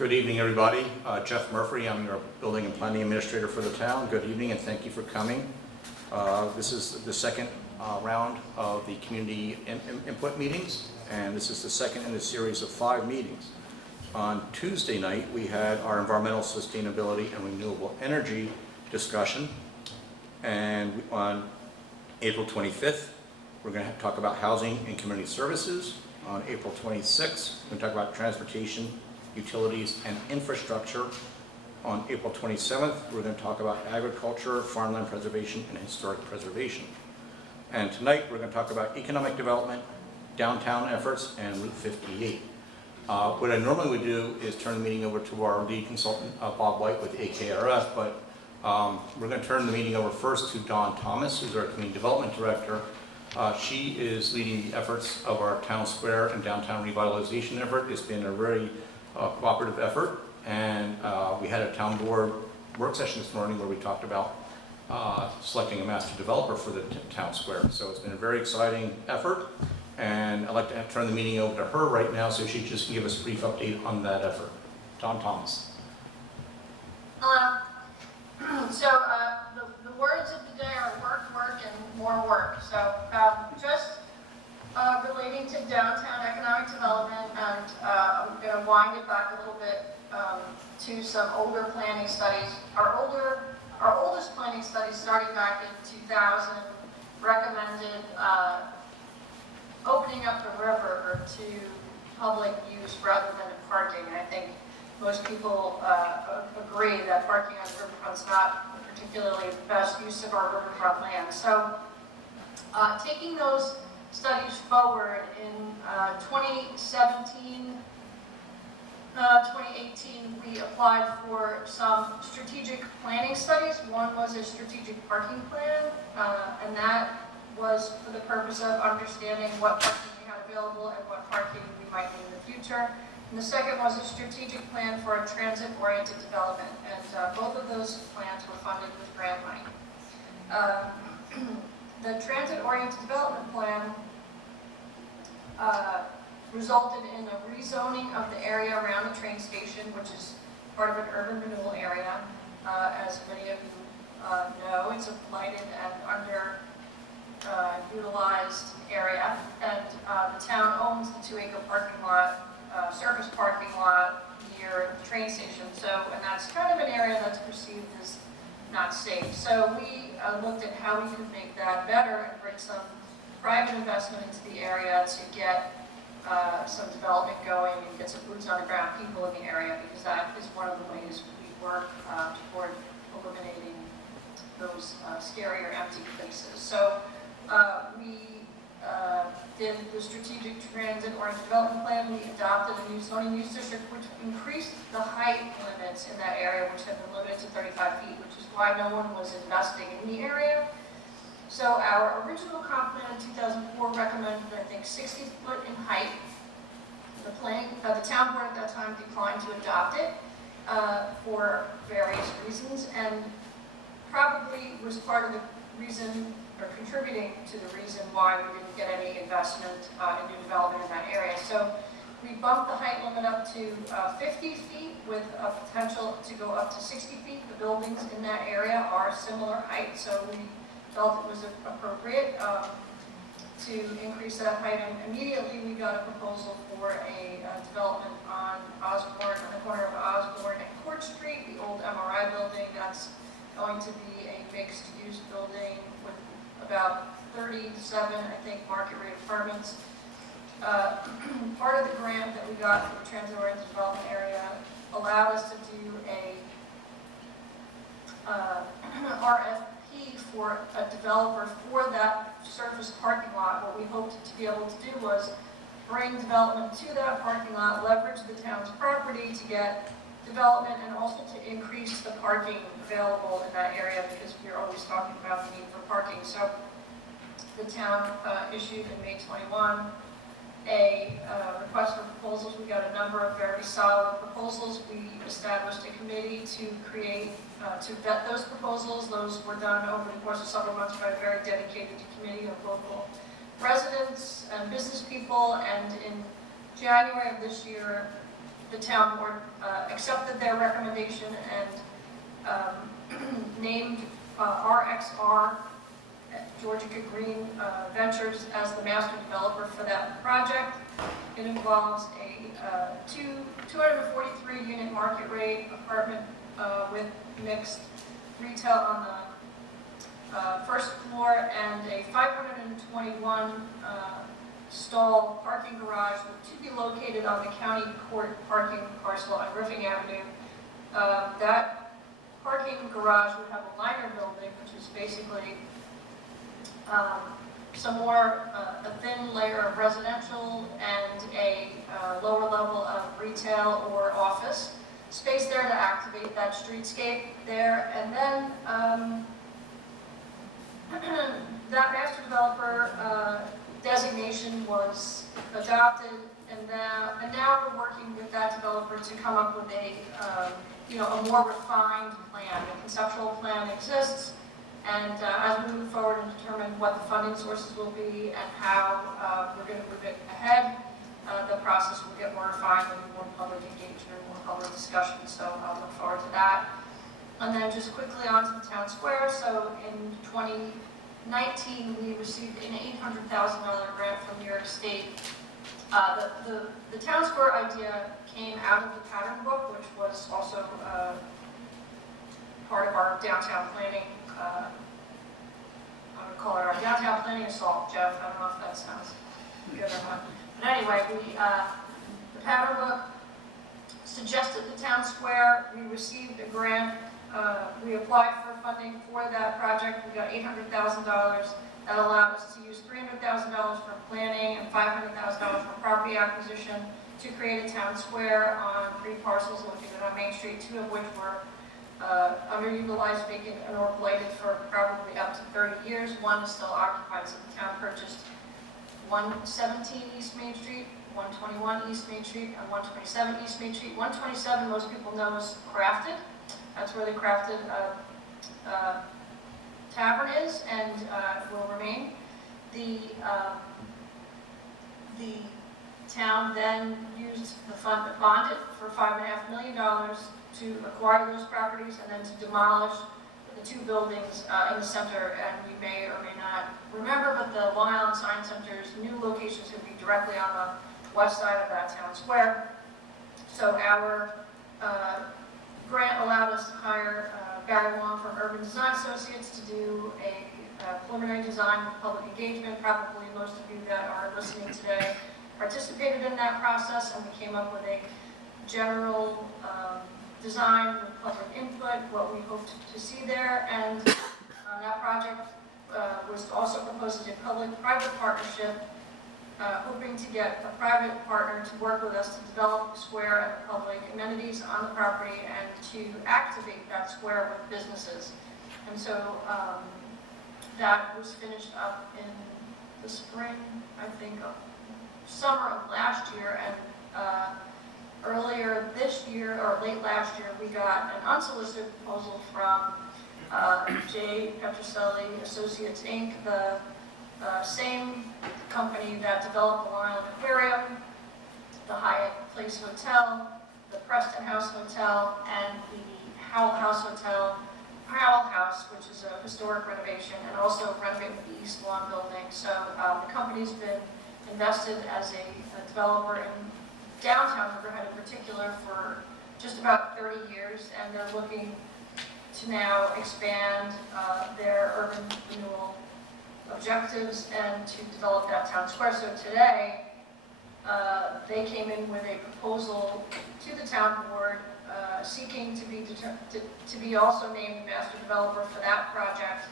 Good evening, everybody. Jeff Murphy, I'm your Building and Planning Administrator for the town. Good evening and thank you for coming. This is the second round of the community input meetings, and this is the second in a series of 5 meetings. On Tuesday night, we had our environmental sustainability and renewable energy discussion, and on April 25th, we're going to talk about housing and community services. On April 26th, we're going to talk about transportation, utilities, and infrastructure. On April 27th, we're going to talk about agriculture, farmland preservation, and historic preservation. And tonight, we're going to talk about economic development, downtown efforts, and Route 58. What I normally would do is turn the meeting over to our lead consultant, Bob White with AKRF, but we're going to turn the meeting over first to Dawn Thomas, who's our Community Development Director. She is leading the efforts of our town square and downtown revitalization effort. It's been a very cooperative effort, and we had a town board work session this morning where we talked about selecting a master developer for the town square. So it's been a very exciting effort, and I'd like to turn the meeting over to her right now so she just can give us a brief update on that effort. Dawn Thomas. Hello. So the words of the day are work, work, and more work. So just relating to downtown economic development, and I'm going to wind it back a little bit to some older planning studies. Our oldest planning study, starting back in 2000, recommended opening up the river to public use rather than parking. And I think most people agree that parking on the riverfront is not particularly the best use of our riverfront land. So taking those studies forward in 2017, 2018, we applied for some strategic planning studies. One was a strategic parking plan, and that was for the purpose of understanding what parking we had available and what parking we might need in the future. And the second was a strategic plan for a transit-oriented development, and both of those plans were funded with grant money. The transit-oriented development plan resulted in a rezoning of the area around the train station, which is part of an urban renewal area. As many of you know, it's a blighted and underutilized area, and the town owns the 2-acre parking lot, surface parking lot near the train station. So, and that's kind of an area that's perceived as not safe. So we looked at how we could make that better and bring some private investment into the area to get some development going and get some boots on the ground people in the area, because that is one of the ways we work toward eliminating those scary or empty places. So we did the strategic transit-oriented development plan. We adopted a new zoning use district, which increased the height limits in that area, which had been limited to 35 feet, which is why no one was investing in the area. So our original comp plan in 2004 recommended, I think, 60 foot in height. The town board at that time declined to adopt it for various reasons, and probably was part of the reason, or contributing to the reason why we didn't get any investment in new development in that area. So we bumped the height limit up to 50 feet with a potential to go up to 60 feet. The buildings in that area are similar height, so we felt it was appropriate to increase that height. And immediately we got a proposal for a development on Osborne, on the corner of Osborne and Court Street, the old MRI building. That's going to be a mixed-use building with about 37, I think, market-rate apartments. Part of the grant that we got for the transit-oriented development area allowed us to do a RFP for a developer for that surface parking lot. What we hoped to be able to do was bring development to that parking lot, leverage the town's property to get development, and also to increase the parking available in that area, because we're always talking about the need for parking. So the town issued in May 21 a request for proposals. We got a number of very solid proposals. We established a committee to create, to vet those proposals. Those were done over the course of several months by a very dedicated committee of local residents and business people, and in January of this year, the town board accepted their recommendation and named RXR, Georgia Green Ventures, as the master developer for that project. It involves a 243 unit market rate apartment with mixed retail on the first floor and a 521 stall parking garage to be located on the county court parking parcel on Griffin Avenue. That parking garage would have a liner building, which is basically some more, a thin layer of residential and a lower level of retail or office space there to activate that streetscape there. And then that master developer designation was adopted, and now we're working with that developer to come up with a a more refined plan. The conceptual plan exists, and as we move forward and determine what the funding sources will be and how we're going to move it ahead, the process will get more refined and more public engagement, more public discussion. So I'll look forward to that. And then just quickly on to the town square. So in 2019, we received an $800,000 grant from New York State. The town square idea came out of the pattern book, which was also part of our downtown planning. I would call it our downtown planning assault, Jeff. I don't know if that sounds good or not. But anyway, the pattern book suggested the town square. We received a grant. We applied for funding for that project. We got $800,000. That allowed us to use $300,000 for planning and $500,000 for property acquisition to create a town square on 3 parcels located on Main Street, 2 of which were underutilized, vacant, or blighted for probably up to 30 years. 1 is still occupied, so the town purchased 117 East Main Street, 121 East Main Street, and 127 East Main Street. 127, most people know, is Crafted. That's where the Crafted Tavern is, and will remain. The town then used the fund that bonded for $5.5 million to acquire those properties and then to demolish the 2 buildings in the center. And you may or may not remember, but the Long Island Science Center's new location is going to be directly on the west side of that town square. So our grant allowed us to hire Barry Wong from Urban Design Associates to do a preliminary design with public engagement. Probably most of you that are listening today participated in that process, and we came up with a general design with public input, what we hoped to see there. And that project was also proposed as a public-private partnership, hoping to get a private partner to work with us to develop the square and the public amenities on the property and to activate that square with businesses. And so that was finished up in the spring, I think, of summer of last year, and earlier this year, or late last year, we got an unsolicited proposal from J. Petroselli Associates, Inc., the same company that developed the Long Island Aquarium, the Hyatt Place Hotel, the Preston House Hotel, and the Howell House Hotel, Howell House, which is a historic renovation, and also renovating the East Lawn building. So the company's been invested as a developer in downtown Riverhead in particular for just about 30 years, and they're looking to now expand their urban renewal objectives and to develop that town square. So today, they came in with a proposal to the town board seeking to be also named master developer for that project.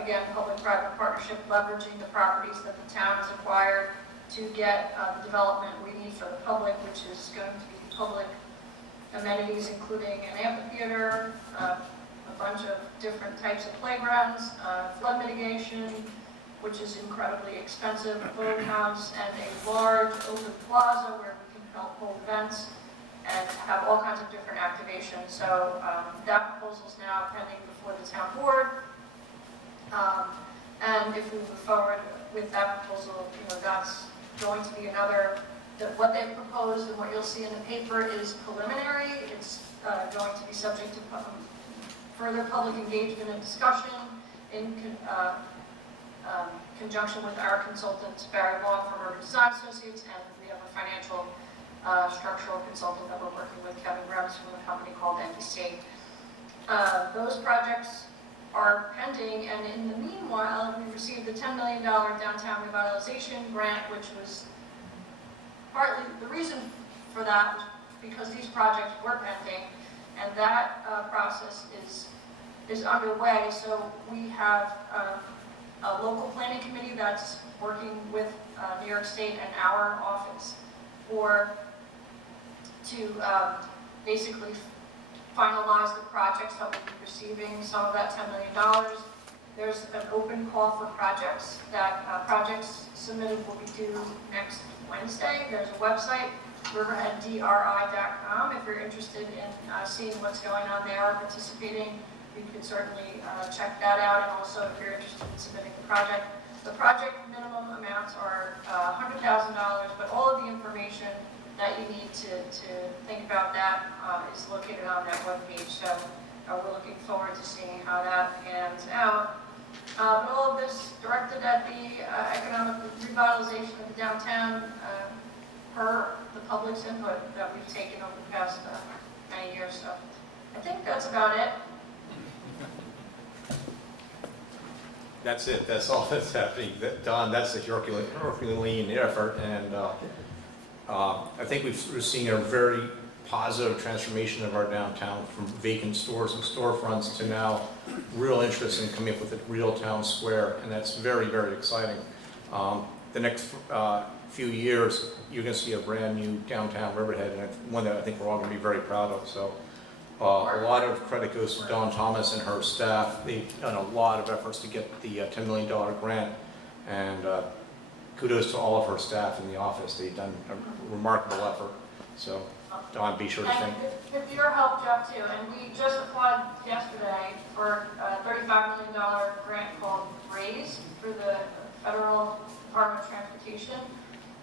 Again, public-private partnership, leveraging the properties that the town has acquired to get the development we need for the public, which is going to be public amenities, including an amphitheater, a bunch of different types of playgrounds, flood mitigation, which is incredibly expensive, a boathouse, and a large open plaza where we can help hold events and have all kinds of different activations. So that proposal is now pending before the town board. And if we move forward with that proposal, that's going to be another what they've proposed and what you'll see in the paper is preliminary. It's going to be subject to further public engagement and discussion in conjunction with our consultant, Barry Long from Urban Design Associates, and we have a financial structural consultant that we're working with, Kevin Brems, from a company called NBC. Those projects are pending, and in the meanwhile, we received the $10 million downtown revitalization grant, which was partly the reason for that was because these projects were pending, and that process is underway. So we have a local planning committee that's working with New York State and our office to basically finalize the projects that we'll be receiving some of that $10 million. There's an open call for projects. That projects submitted will be due next Wednesday. There's a website, riverheaddri.com. If you're interested in seeing what's going on there or participating, you can certainly check that out. And also, if you're interested in submitting the project minimum amounts are $100,000, but all of the information that you need to think about that is located on that webpage. So we're looking forward to seeing how that pans out. But all of this directed at the economic revitalization of the downtown per the public's input that we've taken over the past many years. So I think that's about it. That's it. That's all that's happening. Don, that's a Herculean effort, and I think we're seeing a very positive transformation of our downtown from vacant stores and storefronts to now real interest in coming up with a real town square, and that's very, very exciting. The next few years, you're going to see a brand new downtown Riverhead, and one that I think we're all going to be very proud of. So a lot of credit goes to Dawn Thomas and her staff. They've done a lot of efforts to get the $10 million grant, and kudos to all of her staff in the office. They've done a remarkable effort. So Dawn, be sure to thank. And with your help, Jeff, too. And we just applied yesterday for a $35 million grant called RAISE through the Federal Department of Transportation.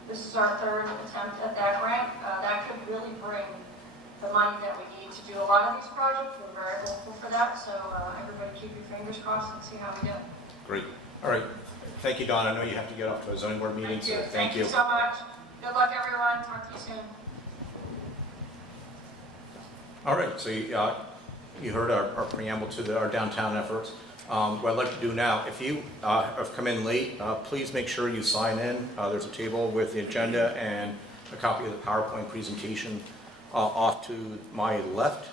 This is our third attempt at that grant. That could really bring the money that we need to do a lot of these projects. We're very hopeful for that. So everybody keep your fingers crossed and see how we do. Great. All right. Thank you, Don. I know you have to get off to a zoning board meeting, so thank you. Thank you so much. Good luck, everyone. Talk to you soon. All right, so you heard our preamble to our downtown efforts. What I'd like to do now, if you have come in late, please make sure you sign in. There's a table with the agenda and a copy of the PowerPoint presentation off to my left,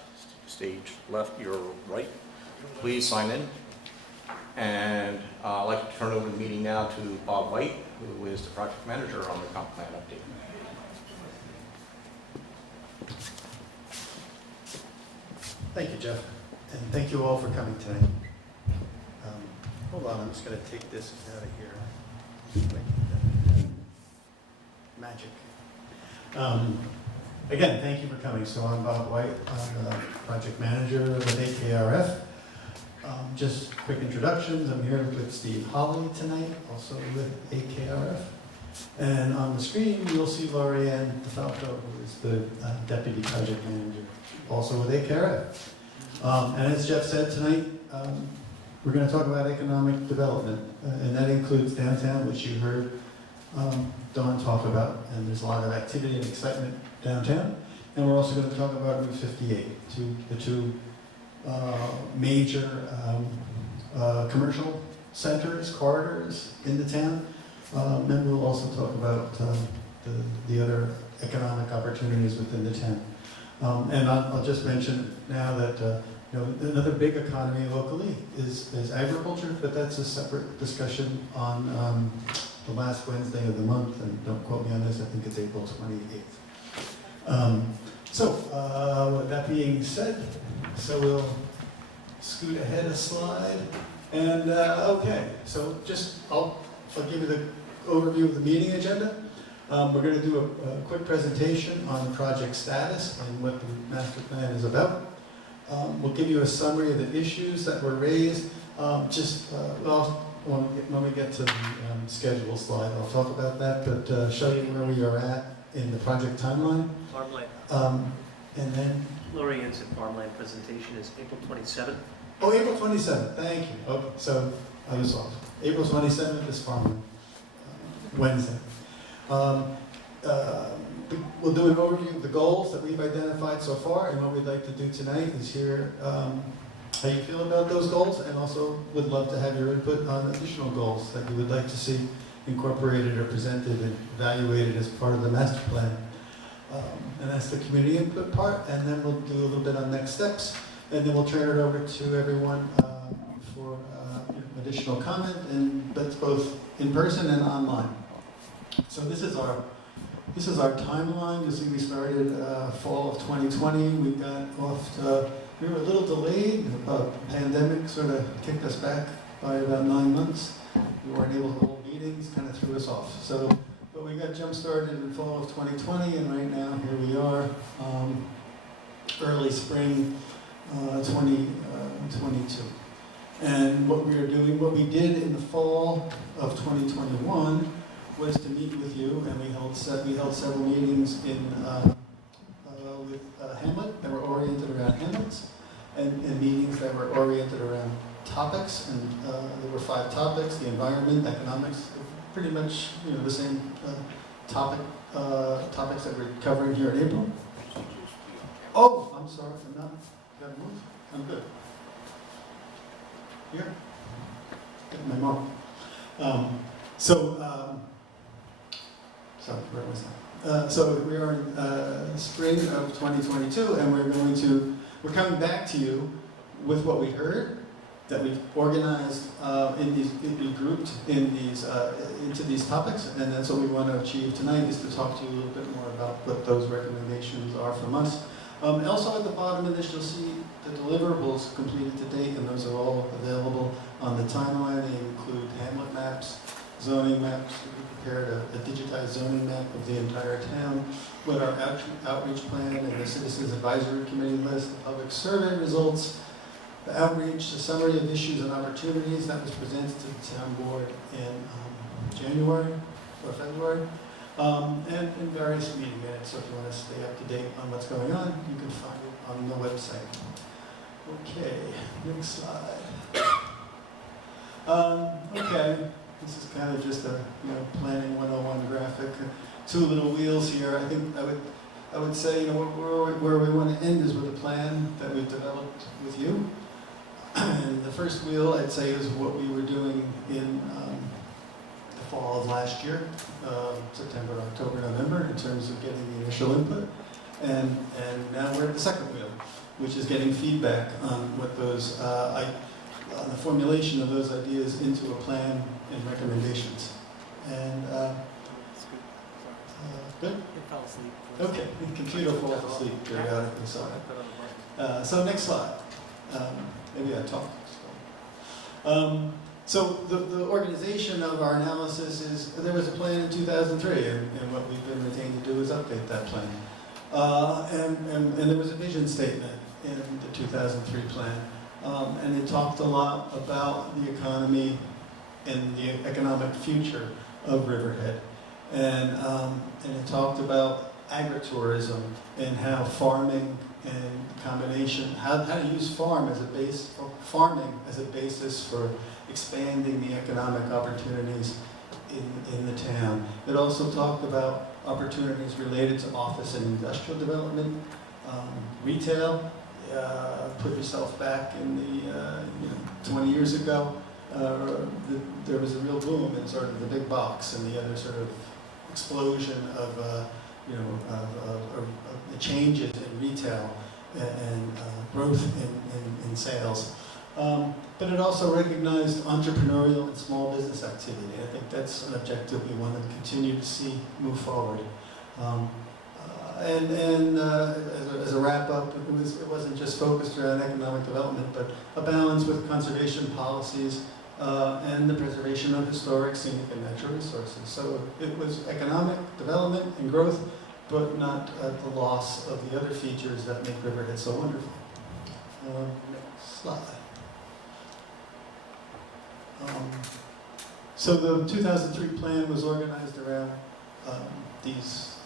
stage left, your right. Please sign in. And I'd like to turn over the meeting now to Bob White, who is the project manager on the comp plan update. Thank you, Jeff, and thank you all for coming tonight. Hold on, I'm just going to take this out of here. Magic. Again, thank you for coming. So I'm Bob White. I'm the project manager with AKRF. Just quick introductions. I'm here with Steve Holly tonight, also with AKRF. And on the screen, you'll see Lorianne DeFalco, who is the deputy project manager, also with AKRF. And as Jeff said tonight, we're going to talk about economic development, and that includes downtown, which you heard Dawn talk about, and there's a lot of activity and excitement downtown. And we're also going to talk about Route 58, the two major commercial centers, corridors in the town. And we'll also talk about the other economic opportunities within the town. And I'll just mention now that another big economy locally is agriculture, but that's a separate discussion on the last Wednesday of the month, and don't quote me on this, I think it's April 28th. With that being said, so we'll scoot ahead a slide. And okay, so I'll give you the overview of the meeting agenda. We're going to do a quick presentation on the project status and what the master plan is about. We'll give you a summary of the issues that were raised. When we get to the schedule slide, I'll talk about that, but show you where we are at in the project timeline. Farmland. And then, Lorian said farmland presentation is April 27th. oh, April 27th, thank you. Okay, so I was off. April 27th is farmland, Wednesday. We'll do an overview of the goals that we've identified so far, and what we'd like to do tonight is hear how you feel about those goals, and also would love to have your input on additional goals that you would like to see incorporated or presented and evaluated as part of the master plan. And that's the community input part, and then we'll do a little bit on next steps, and then we'll turn it over to everyone for additional comment, and that's both in person and online. So this is our timeline. You see, we started fall of 2020. We got off. We were a little delayed. Pandemic sort of kicked us back by about 9 months. We weren't able to hold meetings, kind of threw us off. So, but we got jump started in fall of 2020, and right now here we are, early spring 2022. And what we are doing, what we did in the fall of 2021 was to meet with you, and we held several meetings with Hamlet that were oriented around Hamlets, and meetings that were oriented around topics, and there were 5 topics: the environment, economics, pretty much the same topics that we're covering here in April. Oh, I'm sorry, I'm not. Gotta move. I'm good. Here, get my mark. So where was that? So we are in spring of 2022, and we're coming back to you with what we heard, that we've organized we grouped into these topics, and that's what we want to achieve tonight, is to talk to you a little bit more about what those recommendations are from us. Also at the bottom of this, you'll see the deliverables completed to date, and those are all available on the timeline. They include Hamlet maps, zoning maps. We prepared a digitized zoning map of the entire town, with our outreach plan and the Citizens Advisory Committee list, the public survey results, the outreach, the summary of issues and opportunities that was presented to the town board in January or February, and in various meeting minutes. So if you want to stay up to date on what's going on, you can find it on the website. Okay, next slide. Okay, this is kind of just a planning 101 graphic. 2 little wheels here. I think I would say where we want to end is with a plan that we've developed with you. And the first wheel, I'd say, is what we were doing in the fall of last year, September, October, November, in terms of getting the initial input. And now we're at the second wheel, which is getting feedback on what those, on the formulation of those ideas into a plan and recommendations. And good? It fell asleep. Okay, the computer falls asleep periodically, sorry. So next slide. Maybe I talk. So the organization of our analysis is, there was a plan in 2003, and what we've been retained to do is update that plan. And there was a vision statement in the 2003 plan, and it talked a lot about the economy and the economic future of Riverhead. And it talked about agritourism and how farming and combination, how to use farming as a basis for expanding the economic opportunities in the town. It also talked about opportunities related to office and industrial development, retail. Put yourself back in the 20 years ago. There was a real boom in sort of the big box, and the other sort of explosion of the changes in retail and growth in sales. But it also recognized entrepreneurial and small business activity. I think that's an objective we want to continue to see move forward. As a wrap up, it wasn't just focused around economic development, but a balance with conservation policies and the preservation of historic, scenic, and natural resources. So it was economic development and growth, but not at the loss of the other features that make Riverhead so wonderful. Next slide. So the 2003 plan was organized around these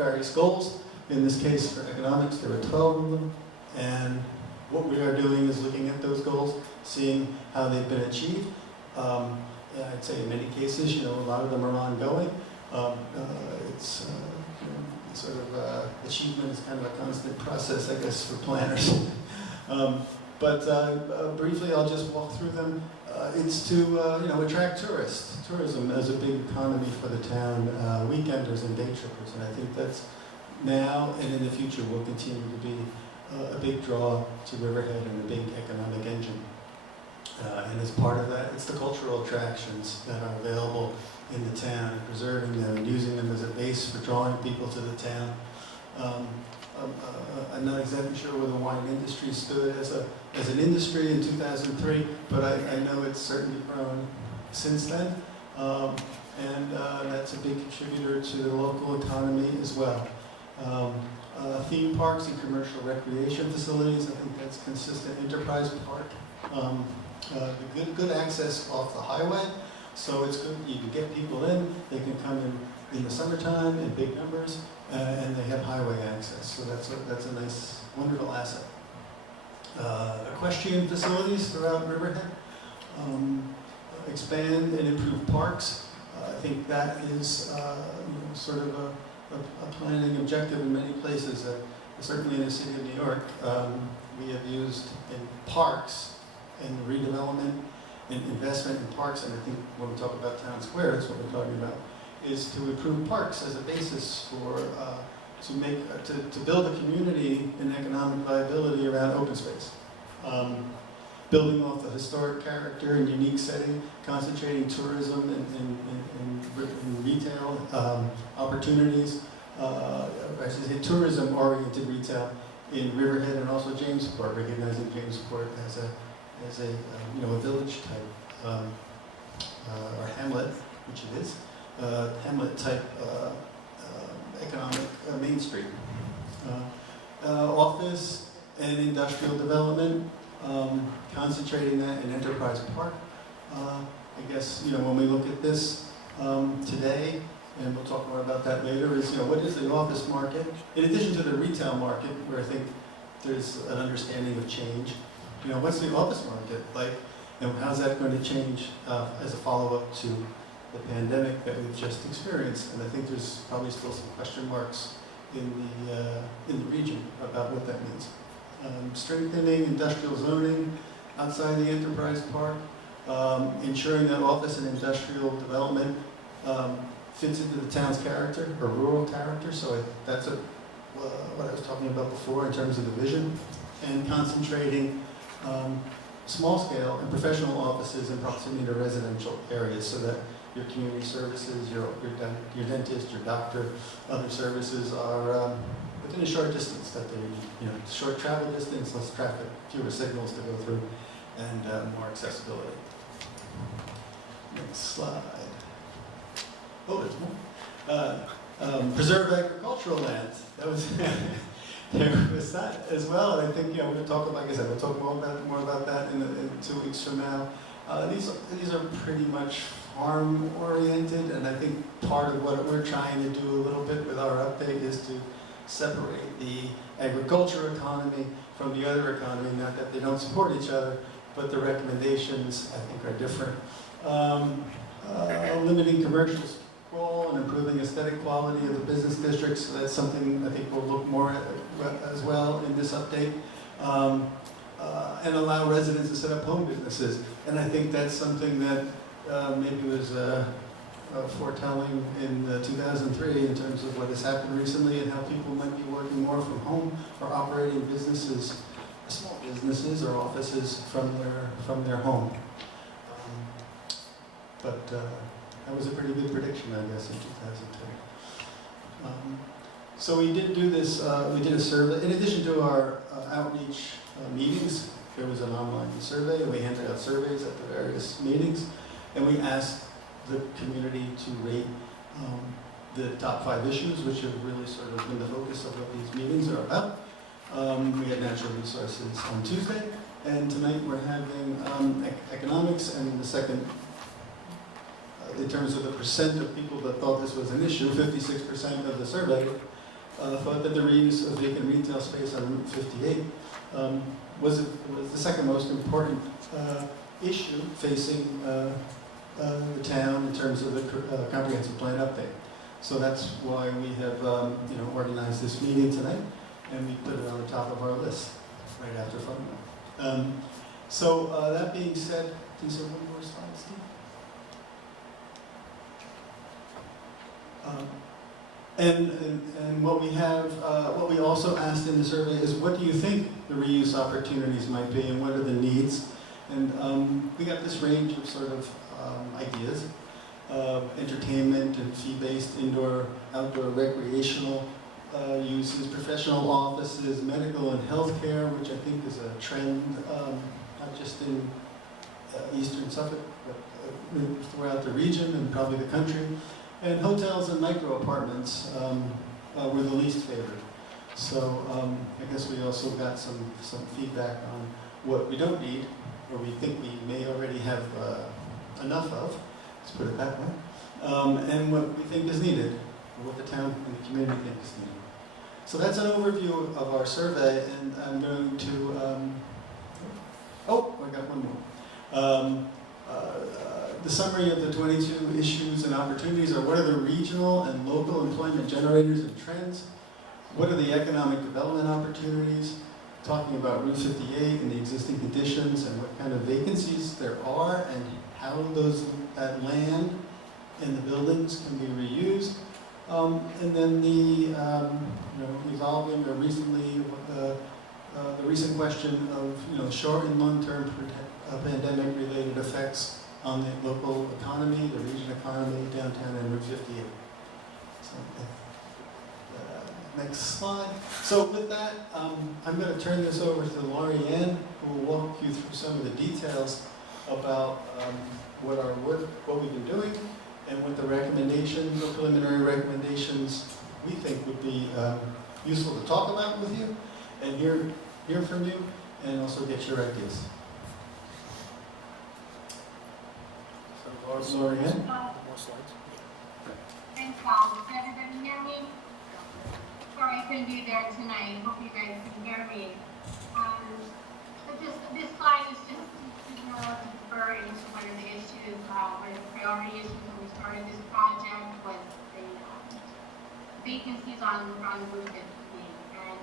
various goals. In this case, for economics, there are 12 of them. And what we are doing is looking at those goals, seeing how they've been achieved. And I'd say in many cases, a lot of them are ongoing. It's sort of achievement is kind of a constant process, I guess, for planners. But briefly, I'll just walk through them. It's to attract tourists. Tourism as a big economy for the town, weekenders and day trippers, and I think that's now and in the future will continue to be a big draw to Riverhead and a big economic engine. And as part of that, it's the cultural attractions that are available in the town, and preserving them and using them as a base for drawing people to the town. I'm not exactly sure where the wine industry stood as an industry in 2003, but I know it's certainly grown since then. And that's a big contributor to the local economy as well. Theme parks and commercial recreation facilities, I think that's consistent. Enterprise Park, good access off the highway, so it's good. You can get people in. They can come in the summertime in big numbers, and they have highway access. So that's a nice, wonderful asset. Equestrian facilities throughout Riverhead. Expand and improve parks. I think that is sort of a planning objective in many places. Certainly in the city of New York, we have used in parks and redevelopment and investment in parks, and I think when we talk about Town Square, that's what we're talking about, is to improve parks as a basis for to build a community and economic viability around open space. Building off the historic character and unique setting, concentrating tourism and retail opportunities, I should say tourism-oriented retail in Riverhead and also Jamesport, recognizing Jamesport as a village type or hamlet, which it is, hamlet type economic main street. Office and industrial development. Concentrating that in Enterprise Park. I guess, when we look at this today, and we'll talk more about that later, is, what is the office market? In addition to the retail market, where I think there's an understanding of change, what's the office market like, and how's that going to change as a follow-up to the pandemic that we've just experienced? And I think there's probably still some question marks in the region about what that means. Strengthening industrial zoning outside the Enterprise Park, ensuring that office and industrial development fits into the town's character or rural character. So that's what I was talking about before in terms of the vision, and concentrating small scale and professional offices in proximity to residential areas, so that your community services, your dentist, your doctor, other services are within a short distance, that they short travel distance, less traffic, fewer signals to go through, and more accessibility. Next slide. Oh, there's more. Preserve agricultural land. That was there was that as well, and I think we're going to talk about. Like I said, we'll talk more about that in 2 weeks from now. These are pretty much farm oriented, and I think part of what we're trying to do a little bit with our update is to separate the agriculture economy from the other economy. Not that they don't support each other, but the recommendations, I think, are different. Limiting commercial sprawl and improving aesthetic quality of the business districts. So that's something I think we'll look more at as well in this update. And allow residents to set up home businesses. And I think that's something that maybe was foretelling in 2003 in terms of what has happened recently and how people might be working more from home or operating businesses, small businesses or offices from their home. But that was a pretty good prediction, I guess, in 2002. So we did do this, we did a survey. In addition to our outreach meetings, there was an online survey, and we handed out surveys at the various meetings, and we asked the community to rate the top 5 issues, which have really sort of been the focus of what these meetings are about. We had natural resources on Tuesday, and tonight we're having economics, and the second, in terms of the percent of people that thought this was an issue, 56% of the survey thought that the reuse of vacant retail space on Route 58 was the second most important issue facing the town in terms of the comprehensive plan update. So that's why we have organized this meeting tonight, and we put it on the top of our list right after phone. So that being said, is there one more slide, Steve? And what we have, what we also asked in the survey is, what do you think the reuse opportunities might be, and what are the needs? And we got this range of sort of ideas, entertainment and fee-based indoor, outdoor recreational uses, professional offices, medical and healthcare, which I think is a trend, not just in eastern Suffolk, but throughout the region and probably the country. And hotels and micro apartments were the least favored. So I guess we also got some feedback on what we don't need, or we think we may already have enough of, let's put it that way, and what we think is needed, or what the town and the community think is needed. So that's an overview of our survey, and I'm going to, oh, I got one more. The summary of the 22 issues and opportunities are: what are the regional and local employment generators and trends? What are the economic development opportunities? Talking about Route 58 and the existing conditions and what kind of vacancies there are and how that land and the buildings can be reused. And then the resolving or recently the recent question of short and long-term pandemic-related effects on the local economy, the region economy, downtown, and Route 58. So, next slide. So with that, I'm going to turn this over to Laurie Ann, who will walk you through some of the details about what our work, what we've been doing, and what the recommendations or preliminary recommendations we think would be useful to talk about with you, and hear from you, and also get your ideas. Laurie Ann? More slides. Thanks, Paul. Can everybody hear me? Sorry I couldn't be there tonight. Hope you guys can hear me. So this slide is just defer into one of the issues, one of the priority issues when we started this project was the vacancies on Route 58. And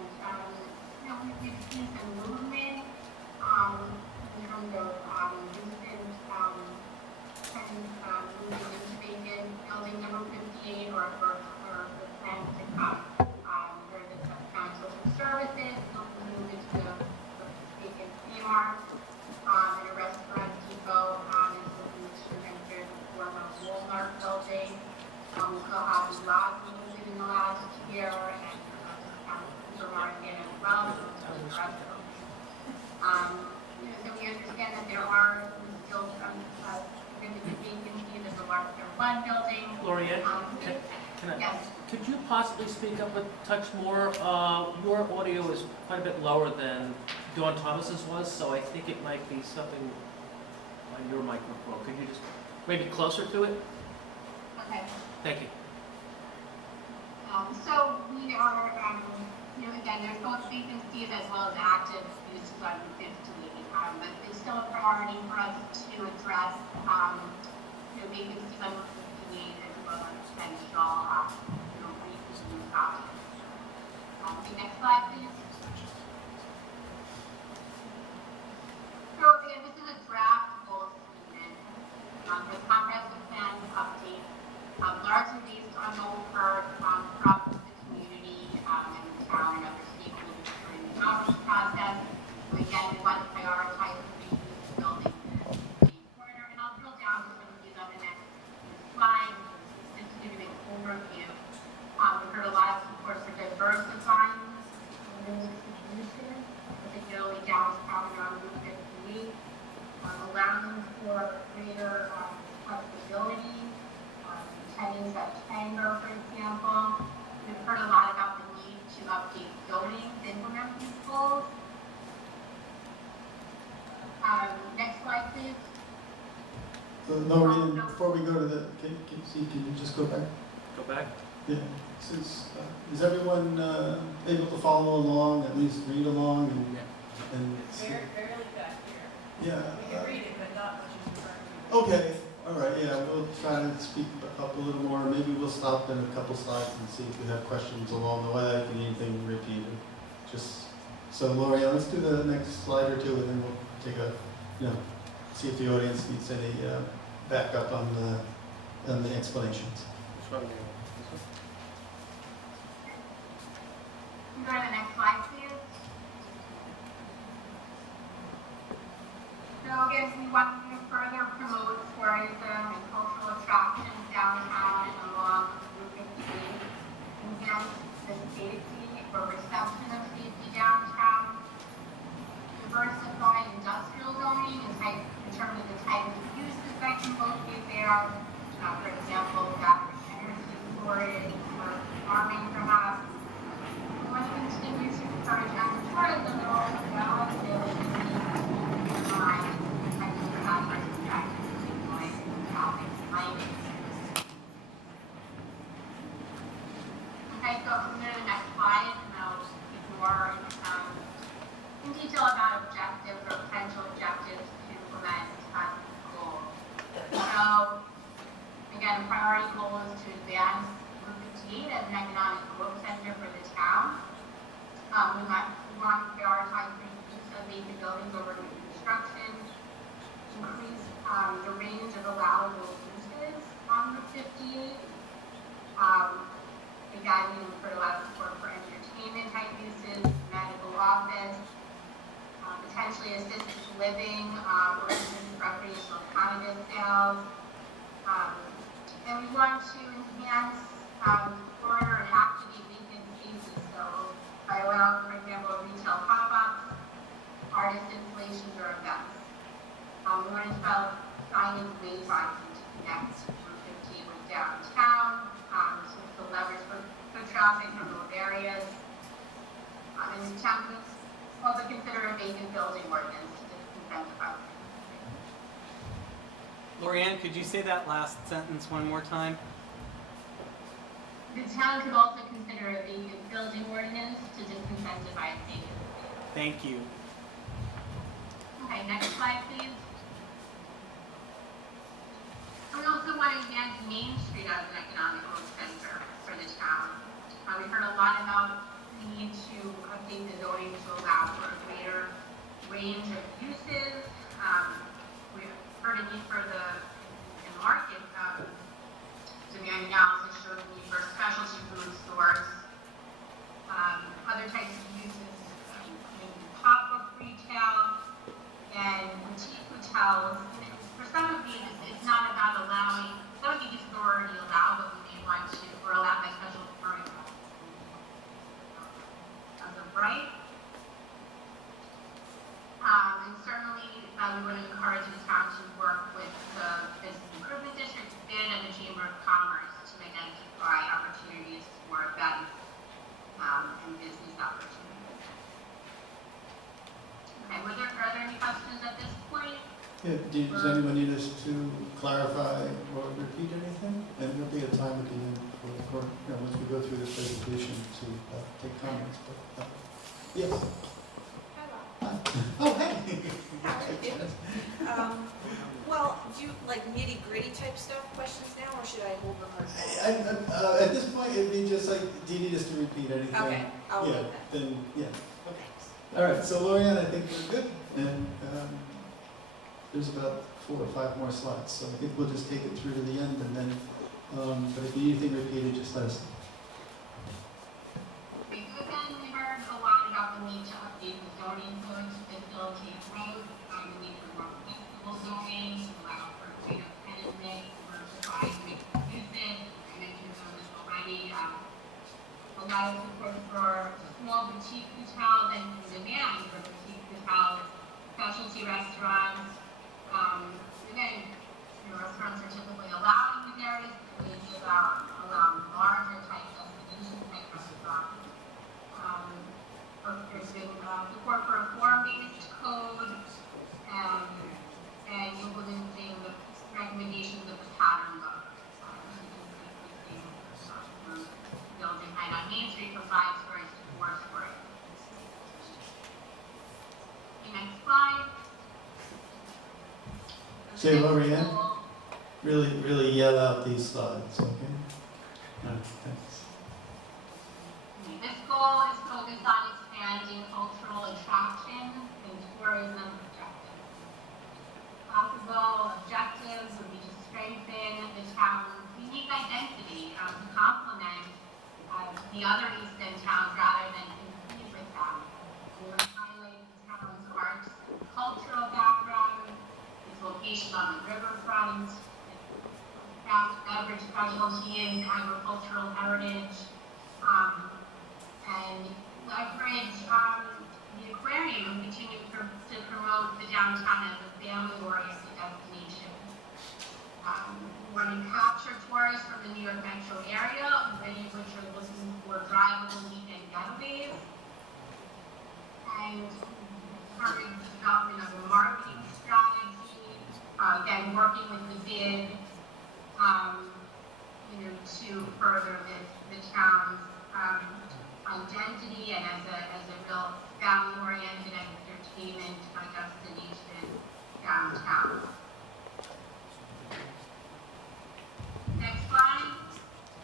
we've seen some movement in terms of recent moving into vacant building number 58 or the plan to come. Where the town social services looking to move into the vacant Kmart, and a restaurant depot is looking to enter the former Walmart building. We still have lots moving in the last year, and supermarket as well. So we understand that there are still some significant vacancies in the Larkspur 1 building. Laurie Ann, can I? Yes. Could you possibly speak up a touch more? Your audio is quite a bit lower than Dawn Thomas's was, so I think it might be something on your microphone. Could you just maybe closer to it? Okay. Thank you. So we are, again, there's both vacancies as well as active uses on Route 58, but it's still a priority for us to address, vacancies on Route 58 as well as potential, reuse options. The next slide, please. So again, this is a draft goal statement for the comprehensive plan update, largely based on what we've heard from the community and the town and other stakeholders during the outreach process. So again, we want to prioritize the reuse building in the corridor, and I'll drill down to some of these on the next slide, just to give you an overview. We've heard a lot of support for diversifying distribution, particularly downtown around Route 58, allowing for greater flexibility. Tenants at Chamber, for example. We've heard a lot about the need to update zoning to implement these goals. Next slide, please. So, Laurie Ann, before we go to the, can you just go back? Go back. Yeah. since, is everyone able to follow along, at least read along and see? Barely got here. Yeah. We can read it, but not much is referred Okay, all right, yeah, we'll try to speak up a little more. Maybe we'll stop in a couple slides and see if we have questions along the way, if anything repeated. Just, so Lori, let's do the next slide or two, and then we'll take a, see if the audience needs any backup on the explanations. Can you go to the next slide, please? So again, we want to further promote tourism and cultural attractions downtown and along Route 15, enhance the safety or reception of safety downtown, diversify industrial zoning in terms of the type of uses that can locate there, for example, battery energy storage or farming perhaps. We want to continue to encourage agritourism and also balance the ability to line types of adverse effects, like traffic lighting. Okay, so I'm going to the next slide, and I'll speak more in detail about objectives or potential objectives to implement these goals. So, again, priority goal is to advance Route 58 as an economic growth center for the town. We want to prioritize the use of vacant buildings over new construction, increase the range of allowable uses on Route 58. Again, we would allow support for entertainment type uses, medical office, potentially assisted living, or even recreational cannabis sales. And we want to enhance corridor and activate vacant spaces. So by allowing, for example, retail pop-ups, artist installations, or events. We want to develop signage wayfinding to connect Route 15 with downtown, to leverage foot traffic from those areas. And the town can also consider a vacant building ordinance to disincentivize. Lorianne, could you say that last sentence one more time? The town could also consider a vacant building ordinance to disincentivize vacant. Thank you. Okay, next slide, please. We also want to advance Main Street as an economic growth center for the town. We heard a lot about the need to update the zoning to allow for a greater range of uses. We've heard a need for the market demand analysis shows the need for specialty food stores. Other types of uses, maybe pop-up retail and boutique hotels. And for some of these, it's not about allowing, some of these are already allowed, but we may want to, or allowed by special permit. As of right. And certainly, we would encourage the town to work with the Business Improvement District, BID, and the Chamber of Commerce to identify opportunities for events and business opportunities. Okay, are there any questions at this point? Yeah, does anyone need us to clarify or repeat anything? And there'll be a time at the end for once we go through this presentation to take comments. But, yes. Hello. Oh, hey. How are you? Well, do you like nitty gritty type stuff questions now, or should I hold them? At this point, it'd be just like, do you need us to repeat anything? Okay, I'll Yeah, leave that. then, yeah. Thanks. All right, so Lorianne, I think we're good. And there's about 4 or 5 more slides. So I think we'll just take it through to the end and then, but if you need anything repeated, just let us know. Okay, so again, we heard a lot about the need to update the zoning code to facilitate growth, the need for more flexible zoning, to allow for greater tenant mix, diversify mixed uses. I mentioned those already. Allow support for small boutique hotels and demand for boutique hotels, specialty restaurants. Again, restaurants are typically allowed in these areas, but we need to allow larger type destination type restaurants. There's been support for a form-based code and implementing the recommendations of the pattern book. Building Say, Lorianne, really yell out these slides, okay? No, thanks. This goal is focused on expanding cultural attractions and tourism objectives. Possible objectives would be to strengthen the town's unique identity to complement the other East End towns rather than compete with them. We want to highlight the town's arts and cultural background, its location on the riverfront, its beverage specialty and agricultural heritage, and leverage the aquarium and continue to promote the downtown as a family-oriented destination. We want to capture tourists from the New York metro area, many of which are looking for drivable weekend getaways, and encourage the development of a marketing strategy, again, working with the bid, to further the town's identity and as a real family-oriented entertainment destination downtown. Next slide.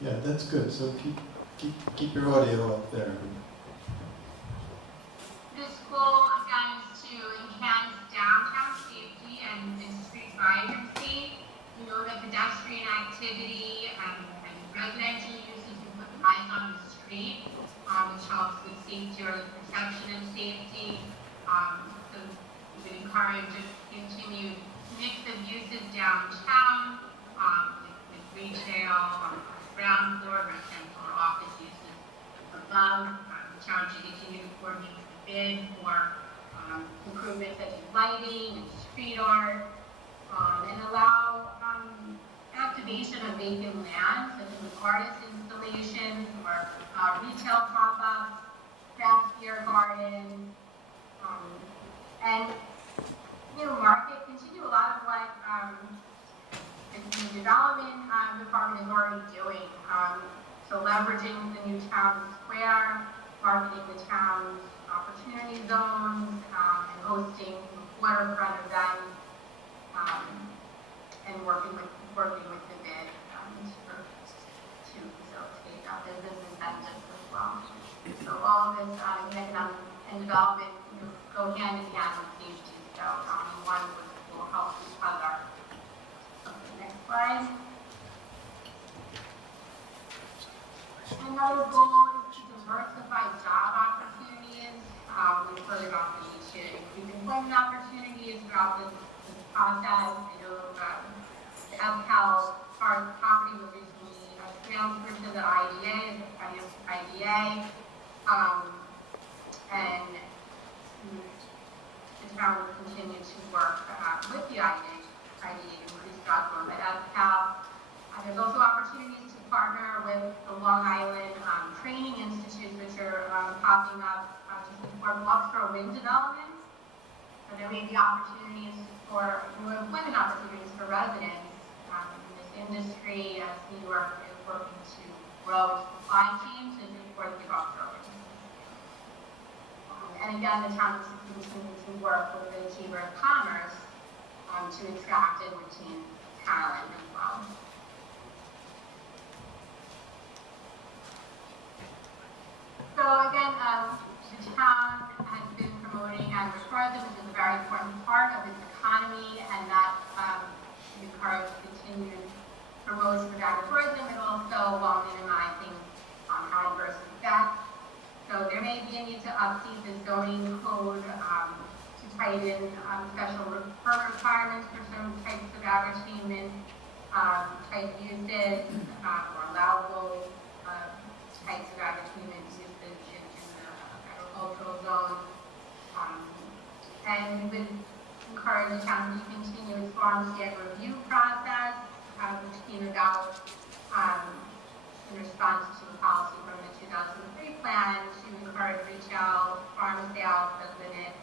Yeah, that's good, so keep your audio up there. This goal, again, is to enhance downtown safety and street vibrancy. You know that pedestrian activity and residential uses can put eyes on the street, which helps with safety or the perception of safety. So we would encourage a continued mix of uses downtown, with retail on the ground floor, residential or office uses above. The town should continue to coordinate the bid for improvements such as lighting and street art, and allow activation of vacant land, such as artist installations or retail pop-ups, craft beer garden, and continue a lot of what the development department is already doing. So leveraging the new town square, marketing the town's opportunity zones, and hosting waterfront events, and working with the bid to facilitate business incentives as well. So all of this economic and development go hand in hand with safety. So one will help each other. Okay, next slide. Another goal is to diversify job opportunities. We further about the need to increase employment opportunities throughout this process. I know the FCAL property was recently transferred to the IDA, the finance IDA, and the town will continue to work with the IDA to increase job growth at FCAL. There's also opportunities to partner with the Long Island training institutes, which are popping up to support offshore wind development. And there may be opportunities for new employment opportunities for residents in this industry as New York is working to grow its supply chain to support the offshore wind. And again, the town is continuing to work with the Chamber of Commerce to attract and retain talent as well. So again, the town has been promoting agritourism, which is a very important part of its economy, and that encourages continued promotion of agritourism and also while minimizing adverse effects. So there may be a need to update the zoning code to tighten special permit requirements for certain types of agri-entertainment type uses or allowable types of agri-entertainment uses in the agricultural zone. And we would encourage the town to continue its farm-stand review process, which came about in response to a policy from the 2003 plan to encourage retail farm sales that limit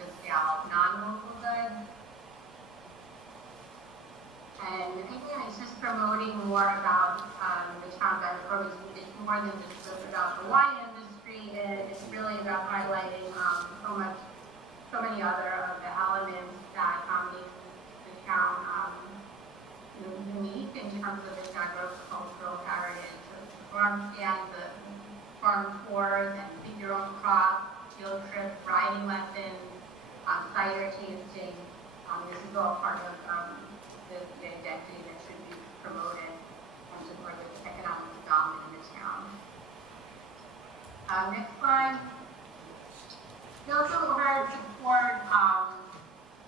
the sale of non-local goods. And again, it's just promoting more about the town's agriculture. It's more than just about the wine industry. It's really about highlighting so many other of the elements that make the terms of its agricultural heritage. The farm stands, the farm tours, and pick your own crop, field trips, riding lessons, cider tasting. This is all part of the identity that should be promoted and to further economic development in the town. Next slide. We also heard support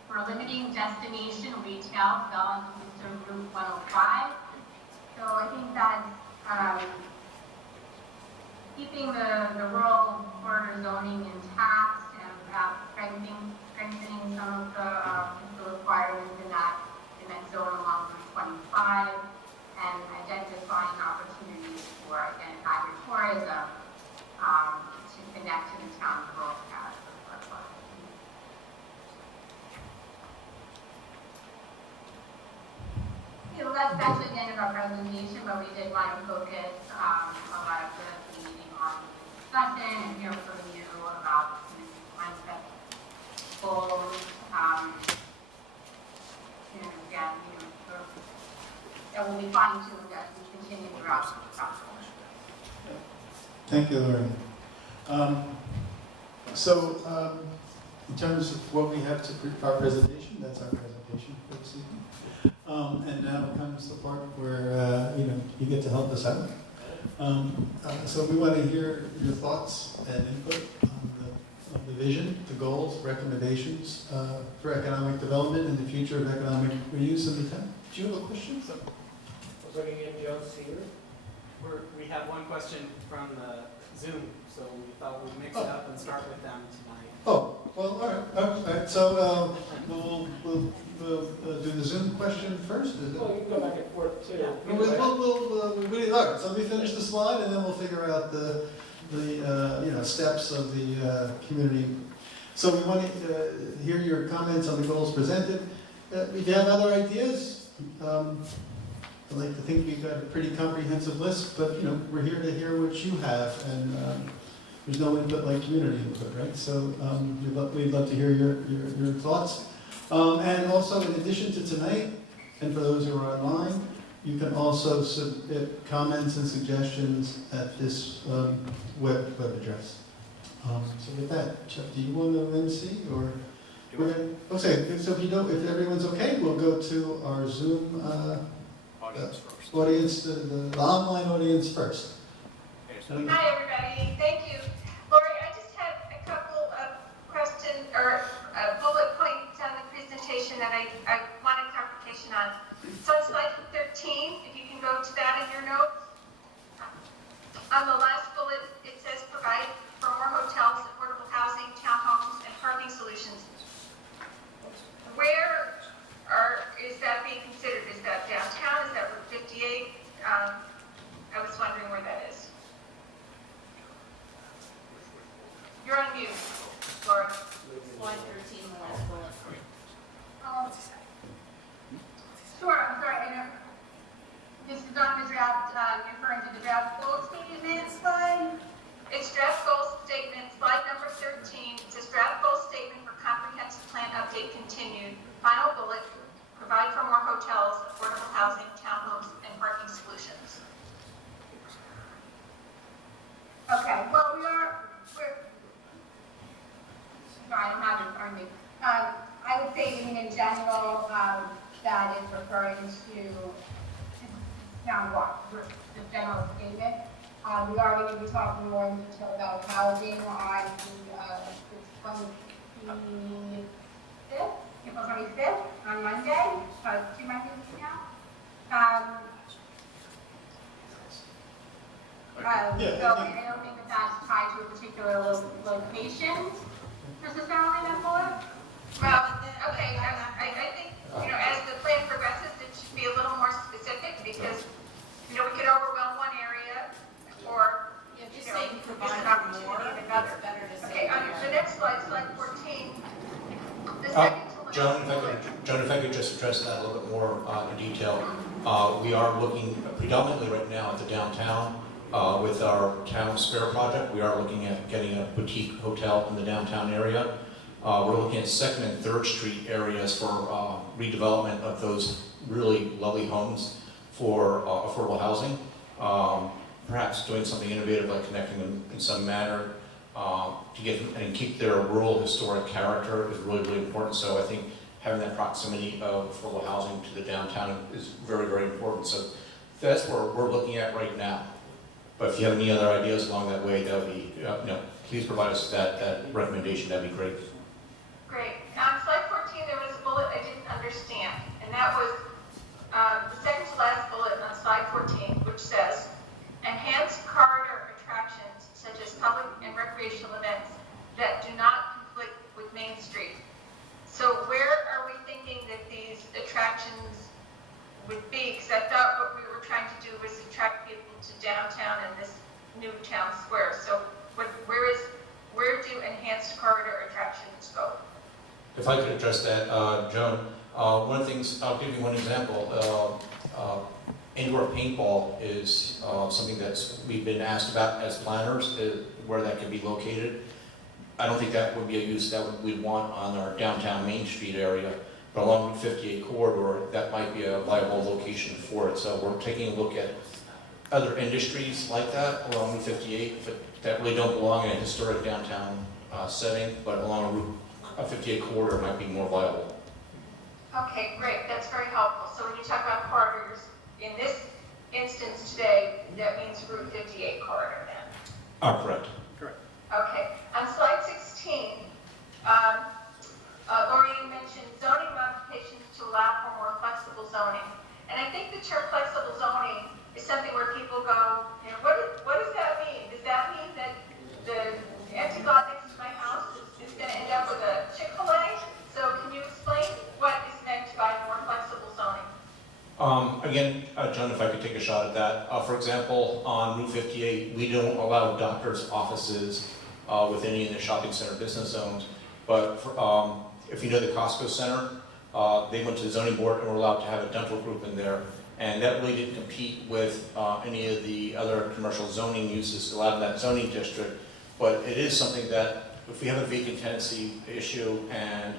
for limiting destination retail development through Route 105. So I think that's keeping the rural border zoning intact and strengthening some of the requirements in that zone along Route 25 and identifying opportunities for, again, agritourism to connect to the town's rural character. So that's the end of our presentation, but we did want to focus a lot of the meeting on discussion and hear from you about concept goals. That will be fine-tuned as we continue throughout the process. Thank you, Lorraine. In terms of what we have to our presentation, that's our presentation for this evening. And now comes the part where you get to help us out. So we want to hear your thoughts and input on the vision, the goals, recommendations for economic development and the future of economic reuse of the town. Do you have a question? We're bringing in Joe Cedar. We have one question from the Zoom, so we thought we'd mix it up and start with them tonight. Oh, well, all right. So we'll do the Zoom question first. Is it? Well, you can go back and forth too. All right, so let me finish the slide and then we'll figure out the steps of the community. So we want to hear your comments on the goals presented. If you have other ideas, I'd like to think we've got a pretty comprehensive list, but we're here to hear what you have, and there's no input like community input, right? So we'd love to hear your thoughts. And also, in addition to tonight, and for those who are online, you can also submit comments and suggestions at this web address. So with that, Jeff, do you want to MC or? Okay, so if everyone's okay, we'll go to our Zoom audience, the online audience first. Hi, everybody. Thank you. Lori, I just had a couple of questions or bullet points on the presentation that I wanted clarification on. So on slide 13, if you can go to that in your notes. On the last bullet, it says provide for more hotels, affordable housing, townhomes, and parking solutions. Where is that being considered? Is that downtown? Is that Route 58? I was wondering where that is. You're on mute, Laura. Slide 13, the last bullet. Sure, I'm sorry, I know. This is on the draft, referring to the draft goal statement slide. It's draft goal statement, slide number 13. It says draft goal statement for comprehensive plan update continued. Final bullet, provide for more hotels, affordable housing, townhomes, and parking solutions. Okay, well, I don't have it in front of me. I would say in general, that is referring to town walk, the general statement. We are going to be talking more in detail about housing on the 25th, April 25th, on Monday, 2 Mondays now. So I don't think that's tied to a particular location necessarily, that bullet. Well, okay, I think, as the plan progresses, it should be a little more specific because, we could overwhelm one area or, Just say there's provide an for opportunity more. in another. It's better to say. Okay, on the next slide, slide 14, the second to Joan, last if I could just address that a little bit more in detail. We are looking predominantly right now at the downtown with our town spare project. We are looking at getting a boutique hotel in the downtown area. We're looking at 2nd and 3rd Street areas for redevelopment of those really lovely homes for affordable housing. Perhaps doing something innovative like connecting them in some manner to get and keep their rural historic character is really, really important. So I think having that proximity of affordable housing to the downtown is very, very important. So that's where we're looking at right now. But if you have any other ideas along that way, that would be, please provide us that recommendation. That'd be great. Great. On slide 14, there was a bullet I didn't understand, and that was the second to last bullet on slide 14, which says, enhance corridor attractions such as public and recreational events that do not conflict with Main Street. So where are we thinking that these attractions would be? Because I thought what we were trying to do was attract people to downtown and this new town square. So where do enhanced corridor attractions go? If I could address that, Joan, one of the things, I'll give you one example. Indoor paintball is something we've been asked about as planners, where that could be located. I don't think that would be a use that we'd want on our downtown Main Street area, but along Route 58 corridor, that might be a viable location for it. So we're taking a look at other industries like that along Route 58, but that really don't belong in a historic downtown setting, but along a Route 58 corridor might be more viable. Okay, great. That's very helpful. So when you talk about corridors, in this instance today, that means Route 58 corridor then? Correct. Okay. On slide 16, Lori, you mentioned zoning modifications to allow for more flexible zoning. And I think the term flexible zoning is something where people go, what does that mean? Does that mean that the empty lot next to my house is going to end up with a Chick-fil-A? So can you explain what is meant by more flexible zoning? Again, John, if I could take a shot at that. For example, on Route 58, we don't allow doctors' offices within any of the shopping center business zones. But if you know the Costco Center, they went to the zoning board and were allowed to have a dental group in there. And that really didn't compete with any of the other commercial zoning uses allowed in that zoning district. But it is something that if we have a vacant tenancy issue and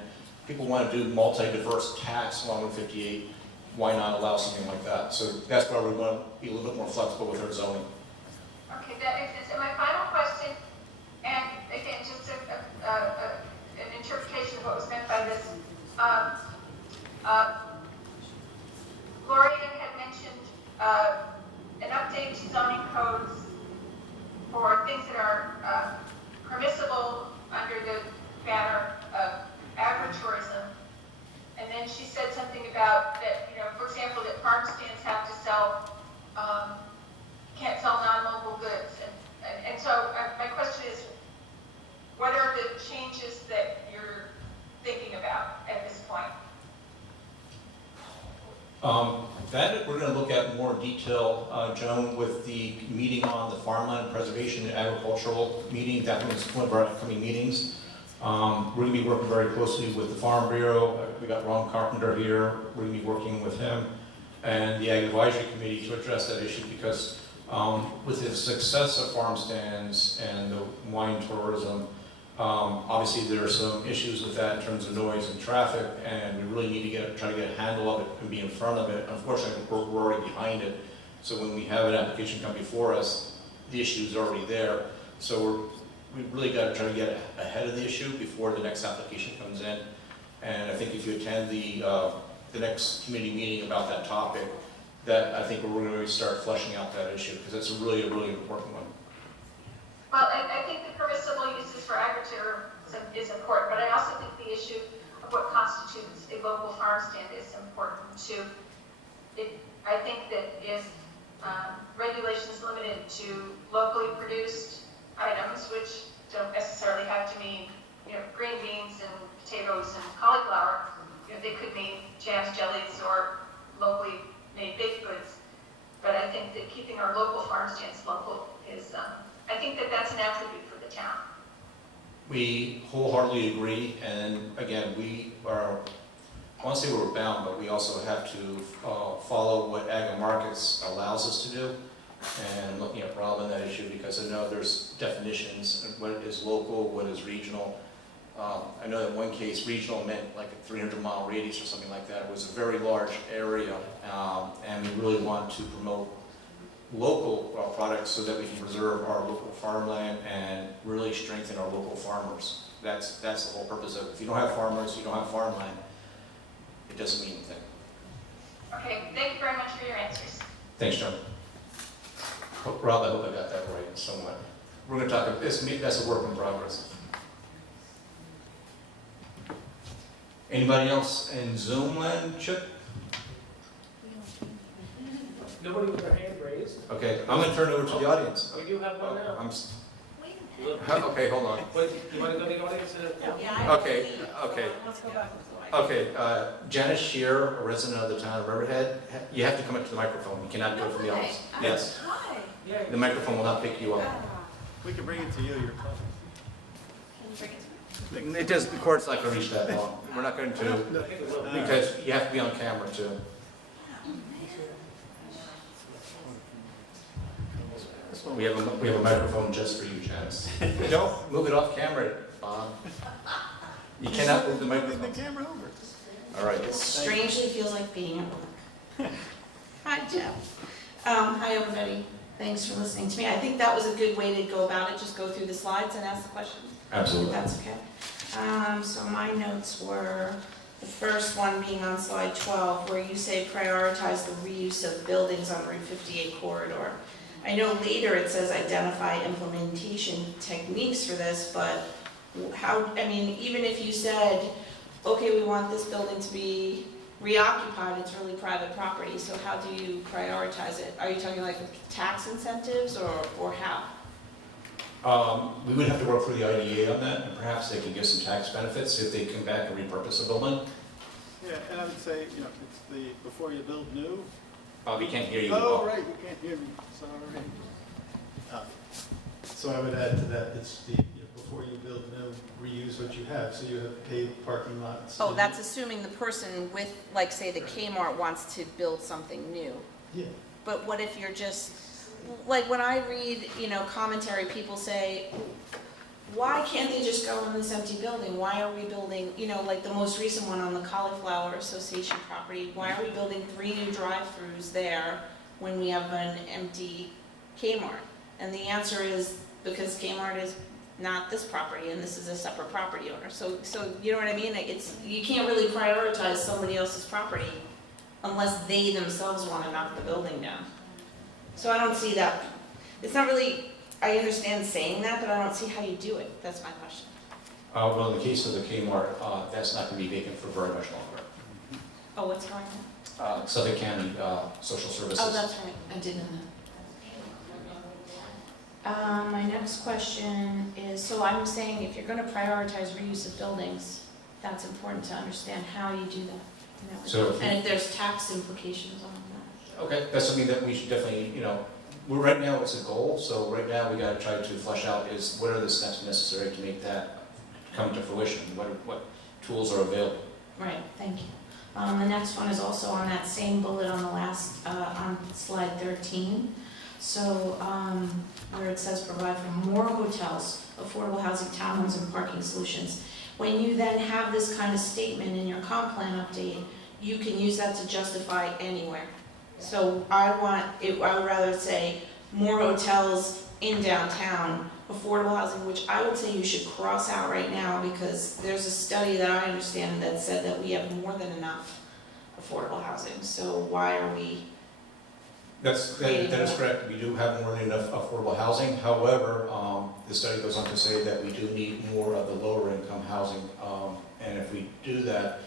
people want to do multi-diverse tasks along Route 58, why not allow something like that? So that's why we want to be a little bit more flexible with our zoning. Okay, that makes sense. And my final question, and again, just an interpretation of what was meant by this. Gloria had mentioned an update to zoning codes for things that are permissible under the banner of agritourism. And then she said something about that, for example, that farm stands have to can't sell non-local goods. And so my question is, what are the changes that you're thinking about at this point? That we're going to look at more detail, Joan, with the meeting on the farmland preservation and agricultural meeting. That one's one of our upcoming meetings. We're going to be working very closely with the Farm Bureau. We got Ron Carpenter here. We're going to be working with him and the Ag Advisory Committee to address that issue because with the success of farm stands and the wine tourism, obviously there are some issues with that in terms of noise and traffic, and we really need to try to get a handle of it and be in front of it. Unfortunately, we're already behind it. So when we have an application come before us, the issue is already there. So we really got to try to get ahead of the issue before the next application comes in. And I think if you attend the next committee meeting about that topic, that I think we're going to start fleshing out that issue because it's a really important one. Well, I think the permissible uses for agritourism is important, but I also think the issue of what constitutes a local farm stand is important too. I think that if regulation is limited to locally produced items, which don't necessarily have to mean, green beans and potatoes and cauliflower, they could mean jams, jellies, or locally made baked goods. But I think that keeping our local farm stands local is, I think that that's an attribute for the town. We wholeheartedly agree, and again, I want to say we're bound, but we also have to follow what Ag Markets allows us to do, and looking at Rob on that issue, because I know there's definitions of what is local, what is regional. I know that one case, regional meant like a 300-mile radius or something like that. It was a very large area, and we really want to promote local products so that we can preserve our local farmland and really strengthen our local farmers. That's the whole purpose of it. If you don't have farmers, you don't have farmland, it doesn't mean anything. Okay, thank you very much for your answers. Thanks, John. Rob, I hope I got that right somewhat. We're going to talk, that's a work in progress. Anybody else in Zoom land, Chip? Nobody with their hand raised. Okay, I'm going to turn it over to the audience. We do have one now. Okay, hold on. Wait, you want to go to the audience? Okay, okay. Let's go back. Okay, Janice Shear, a resident of the town of Riverhead, you have to come up to the microphone. You cannot do it from the audience. Yes, Hi. Yeah. the microphone will not pick you up. We can bring it to you, you're talking. Can you bring it to me? It does, the cord's not going to reach that long. We're not going to, because you have to be on camera too. We have a microphone just for you, Janice. Don't move it off camera, Bob. You cannot move the microphone. The camera over. All right. It strangely feels like being at work. Hi, Jeff. Hi, everybody. Thanks for listening to me. I think that was a good way to go about it, just go through the slides and ask the questions. Absolutely. That's okay. So my notes were, the first one being on slide 12, where you say prioritize the reuse of buildings on Route 58 corridor. I know later it says identify implementation techniques for this, but how, I mean, even if you said, okay, we want this building to be reoccupied, it's really private property, so how do you prioritize it? Are you talking like tax incentives or how? We would have to work through the IDA on that, and perhaps they can give some tax benefits if they come back and repurpose a building. Yeah, and I would say, you know, it's the, before you build new. Bob, we can't hear you. Oh, right, you can't hear me, sorry. So I would add to that, it's the, before you build new, reuse what you have, so you have paved parking lots. Oh, that's assuming the person with, like, say, the Kmart wants to build something new. Yeah. But what if you're just, like, when I read, commentary, people say, why can't they just go in this empty building? Why are we building, like the most recent one on the Cauliflower Association property, why are we building 3 new drive-throughs there when we have an empty Kmart? And the answer is because Kmart is not this property and this is a separate property owner. So you know what I mean? You can't really prioritize somebody else's property unless they themselves want to knock the building down. So I don't see that. It's not really, I understand saying that, but I don't see how you do it. That's my question. Well, in the case of the Kmart, that's not going to be vacant for very much longer. Oh, what's going on? Suffolk County Social Services. Oh, that's right. I did know that. My next question is, so I'm saying if you're going to prioritize reuse of buildings, that's important to understand how you do that. So And if there's tax implications on that. okay, that's something that we should definitely, right now it's a goal, so right now we got to try to flesh out is what are the steps necessary to make that come to fruition? What tools are available? Right, thank you. The next one is also on that same bullet on the last, on slide 13. So, where it says provide for more hotels, affordable housing, townhomes, and parking solutions. When you then have this kind of statement in your comp plan update, you can use that to justify anywhere. So I would rather say more hotels in downtown, affordable housing, which I would say you should cross out right now because there's a study that I understand that said that we have more than enough affordable housing. So why are we? That is correct. We do have more than enough affordable housing. However, the study goes on to say that we do need more of the lower income housing. And if we do that,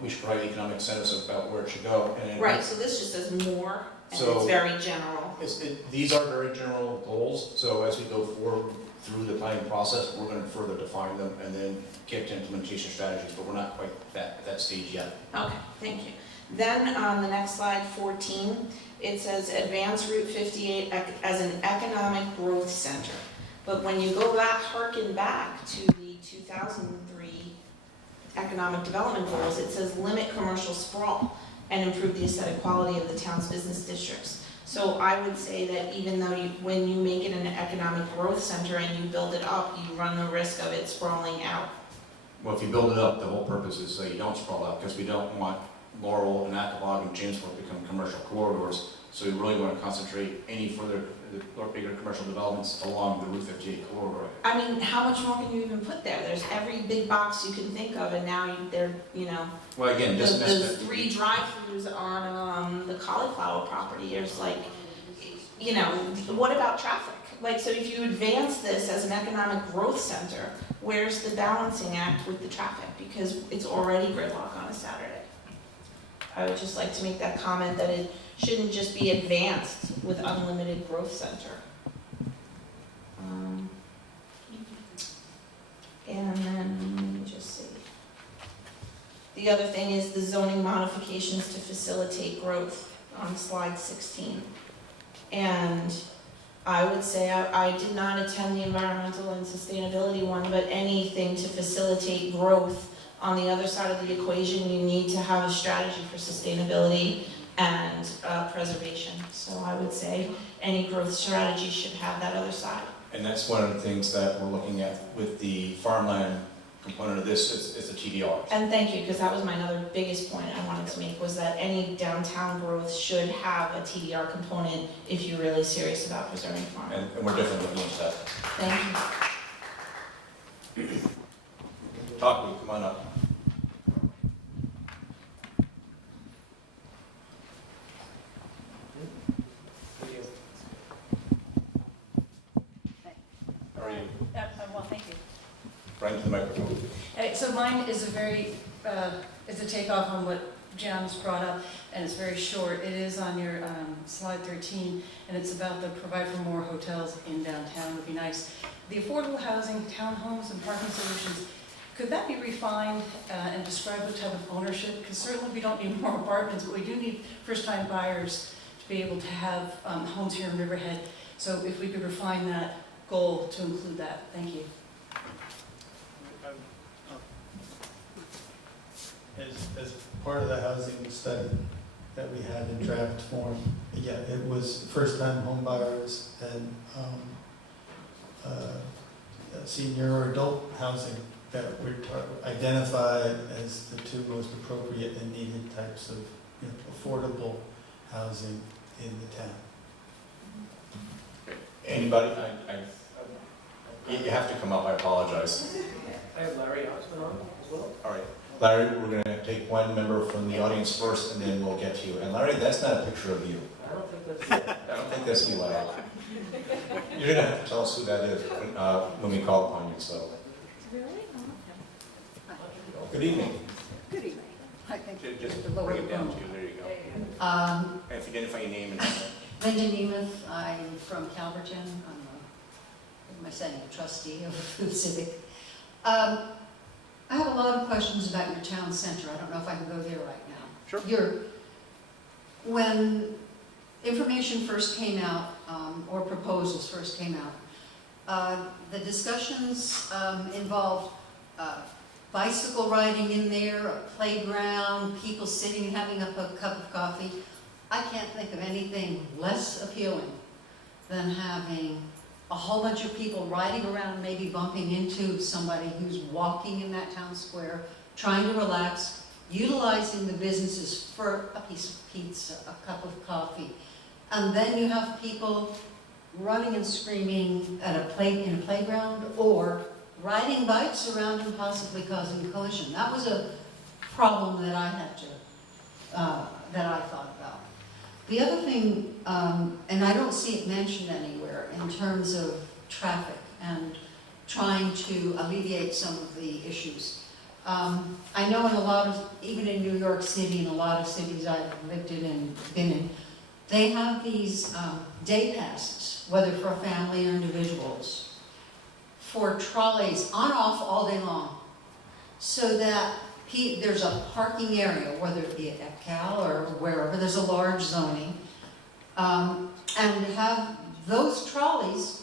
we should provide economic incentives about where it should go. And Right, so this just says more, and So- it's very general. these are very general goals. So as we go forward through the planning process, we're going to further define them and then get to implementation strategies. But we're not quite at that stage yet. Okay, thank you. Then on the next slide, 14, it says advance Route 58 as an economic growth center. But when you go back, harken back to the 2003 economic development goals, it says limit commercial sprawl and improve the aesthetic quality of the town's business districts. So I would say that even though when you make it an economic growth center and you build it up, you run the risk of it sprawling out. Well, if you build it up, the whole purpose is so you don't sprawl out, because we don't want Laurel and Acabog and Jamesport to become commercial corridors. So we really want to concentrate any further, or bigger commercial developments along the Route 58 corridor. I mean, how much more can you even put there? There's every big box you can think of, and now they're, you know, Well, again, just those 3 drive-throughs on the cauliflower property, there's like, you know, what about traffic? Like, so if you advance this as an economic growth center, where's the balancing act with the traffic? Because it's already gridlock on a Saturday. I would just like to make that comment that it shouldn't just be advanced with unlimited growth center. And then, let me just see. The other thing is the zoning modifications to facilitate growth on slide 16. And I would say I did not attend the environmental and sustainability one, but anything to facilitate growth on the other side of the equation, you need to have a strategy for sustainability and preservation. So I would say any growth strategy should have that other side. And that's one of the things that we're looking at with the farmland component of this is the TDR. And thank you, because that was my other biggest point I wanted to make, was that any downtown growth should have a TDR component if you're really serious about preserving farmland. And we're definitely looking into that. Thank you. Taku, come on up. How are you? Well, thank you. Right into the microphone. So mine is is a takeoff on what John's brought up, and it's very short. It is on your slide 13, and it's about the provide for more hotels in downtown would be nice. The affordable housing, townhomes, and parking solutions, could that be refined and describe what type of ownership? Because certainly we don't need more apartments, but we do need first-time buyers to be able to have homes here in Riverhead. So if we could refine that goal to include that, thank you. As part of the housing study that we had in draft form, yeah, it was first-time home buyers and senior or adult housing that were identified as the 2 most appropriate and needed types of, you know, affordable housing in the town. Anybody? You have to come up, I apologize. I have Larry Osmond on as well. All right. Larry, we're going to take one member from the audience first, and then we'll get to you. And Larry, that's not a picture of you. I don't think that's it. I don't think that's you, Larry. You're going to have to tell us who that is when we call upon you, so. Really? Good evening. Good evening. Hi, thank you. Just The lower bring it down phone. to you, there you go. And if you identify your name and... Linda Nemeth, I'm from Calverton. I'm, what am I saying, a trustee of Food Civic. I have a lot of questions about your town center. I don't know if I can go there right now. Sure. When information first came out, or proposals first came out, the discussions involved bicycle riding in there, a playground, people sitting having a cup of coffee. I can't think of anything less appealing than having a whole bunch of people riding around, maybe bumping into somebody who's walking in that town square, trying to relax, utilizing the businesses for a piece of pizza, a cup of coffee. And then you have people running and screaming at in a playground, or riding bikes around and possibly causing collision. That was a problem that I had to, that I thought about. The other thing, and I don't see it mentioned anywhere in terms of traffic and trying to alleviate some of the issues. I know in a lot of, even in New York City and a lot of cities I've lived in and been in, they have these day passes, whether for a family or individuals, for trolleys on off all day long, so that there's a parking area, whether it be at Cal or wherever, there's a large zoning, and have those trolleys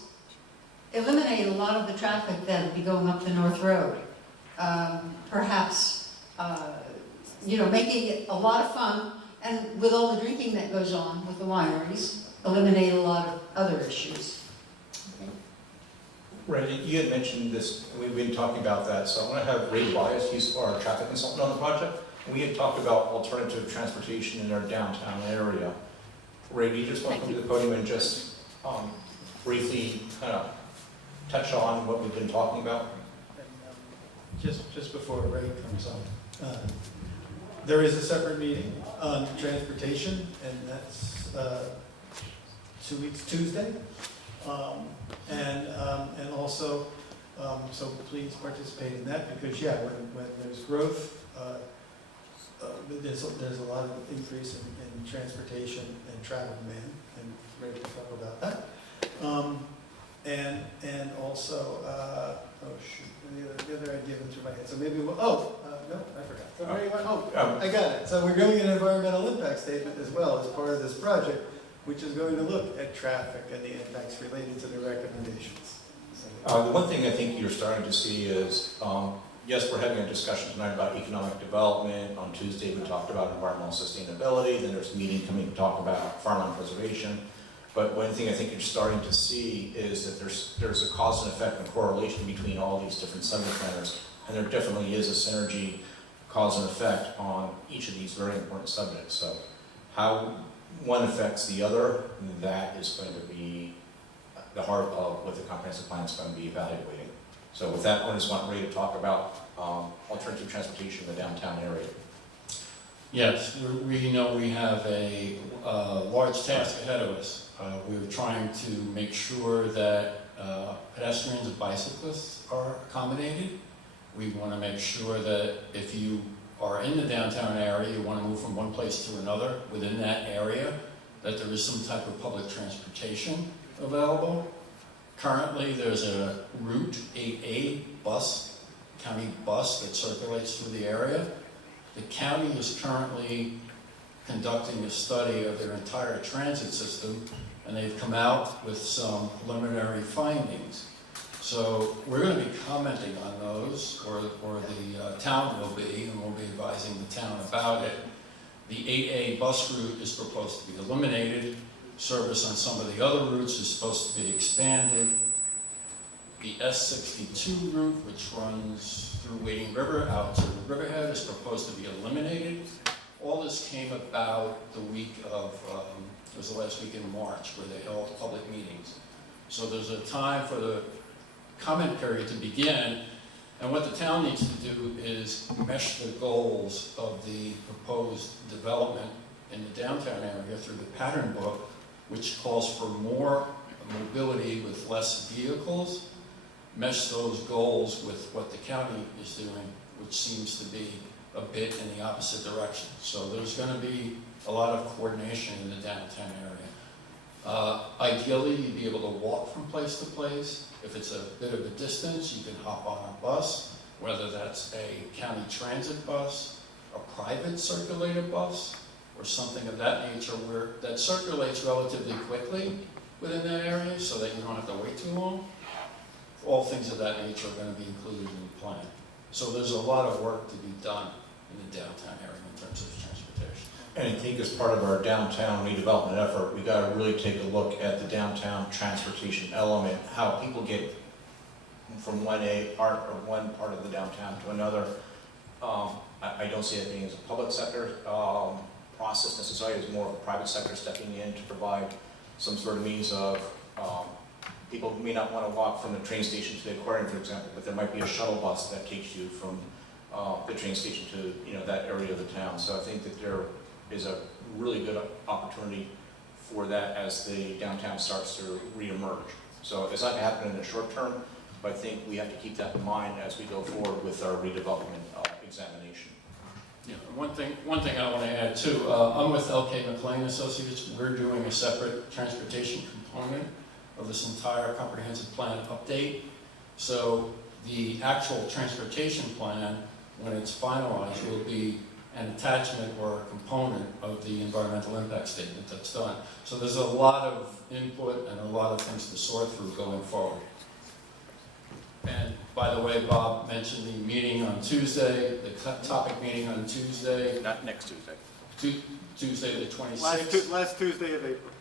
eliminate a lot of the traffic that would be going up the North Road. Perhaps, making it a lot of fun, and with all the drinking that goes on with the wineries, eliminate a lot of other issues. Randy, you had mentioned this, we've been talking about that, so I'm going to have Ray Bias, he's our traffic consultant on the project. And we had talked about alternative transportation in our downtown area. Ray, do you just want to come to the podium and just briefly kind of touch on what we've been talking about? Just before Ray comes on, there is a separate meeting on transportation, and that's 2 weeks Tuesday. And also, so please participate in that, because yeah, when there's growth, there's a lot of increase in transportation and travel demand, and Ray will talk about that. And also, oh shoot, the other idea went through my head. So maybe no, I forgot. So Ray, I got it. So we're doing an environmental impact statement as well as part of this project, which is going to look at traffic and the impacts related to the recommendations. The one thing I think you're starting to see is, yes, we're having a discussion tonight about economic development. On Tuesday, we talked about environmental sustainability. Then there's a meeting coming to talk about farmland preservation. But one thing I think you're starting to see is that there's a cause and effect and correlation between all these different subject matters. And there definitely is a synergy, cause and effect on each of these very important subjects. So how one affects the other, that is going to be the heart of what the comprehensive plan is going to be evaluating. So with that, I just want Ray to talk about alternative transportation in the downtown area. Yes, we know we have a large task ahead of us. We're trying to make sure that pedestrians and bicyclists are accommodated. We want to make sure that if you are in the downtown area, you want to move from one place to another within that area, that there is some type of public transportation available. Currently, there's a Route 8A bus, county bus that circulates through the area. The county is currently conducting a study of their entire transit system, and they've come out with some preliminary findings. So we're going to be commenting on those, or the town will be, and we'll be advising the town about it. The 8A bus route is proposed to be eliminated. Service on some of the other routes is supposed to be expanded. The S62 route, which runs through Wading River out to Riverhead, is proposed to be eliminated. All this came about the week of, it was the last week in March, where they held public meetings. So there's a time for the comment period to begin, and what the town needs to do is mesh the goals of the proposed development in the downtown area through the pattern book, which calls for more mobility with less vehicles, mesh those goals with what the county is doing, which seems to be a bit in the opposite direction. So there's going to be a lot of coordination in the downtown area. Ideally, you'd be able to walk from place to place. If it's a bit of a distance, you can hop on a bus, whether that's a county transit bus, a private circulator bus, or something of that nature where that circulates relatively quickly within that area so that you don't have to wait too long. All things of that nature are going to be included in the plan. So there's a lot of work to be done in the downtown area in terms of transportation. And I think as part of our downtown redevelopment effort, we got to really take a look at the downtown transportation element, how people get from one part of the downtown to another. I don't see it being as a public sector process necessarily. It's more of a private sector stepping in to provide some sort of means of people may not want to walk from the train station to the aquarium, for example, but there might be a shuttle bus that takes you from the train station to that area of the town. So I think that there is a really good opportunity for that as the downtown starts to reemerge. So it's not going to happen in the short term, but I think we have to keep that in mind as we go forward with our redevelopment examination. Yeah, one thing I want to add too, I'm with LK McLean Associates. We're doing a separate transportation component of this entire comprehensive plan update. So the actual transportation plan, when it's finalized, will be an attachment or a component of the environmental impact statement that's done. So there's a lot of input and a lot of things to sort through going forward. And by the way, Bob mentioned the meeting on Tuesday, the topic meeting on Tuesday. Not next Tuesday. Tuesday the 26th. Last Tuesday of April.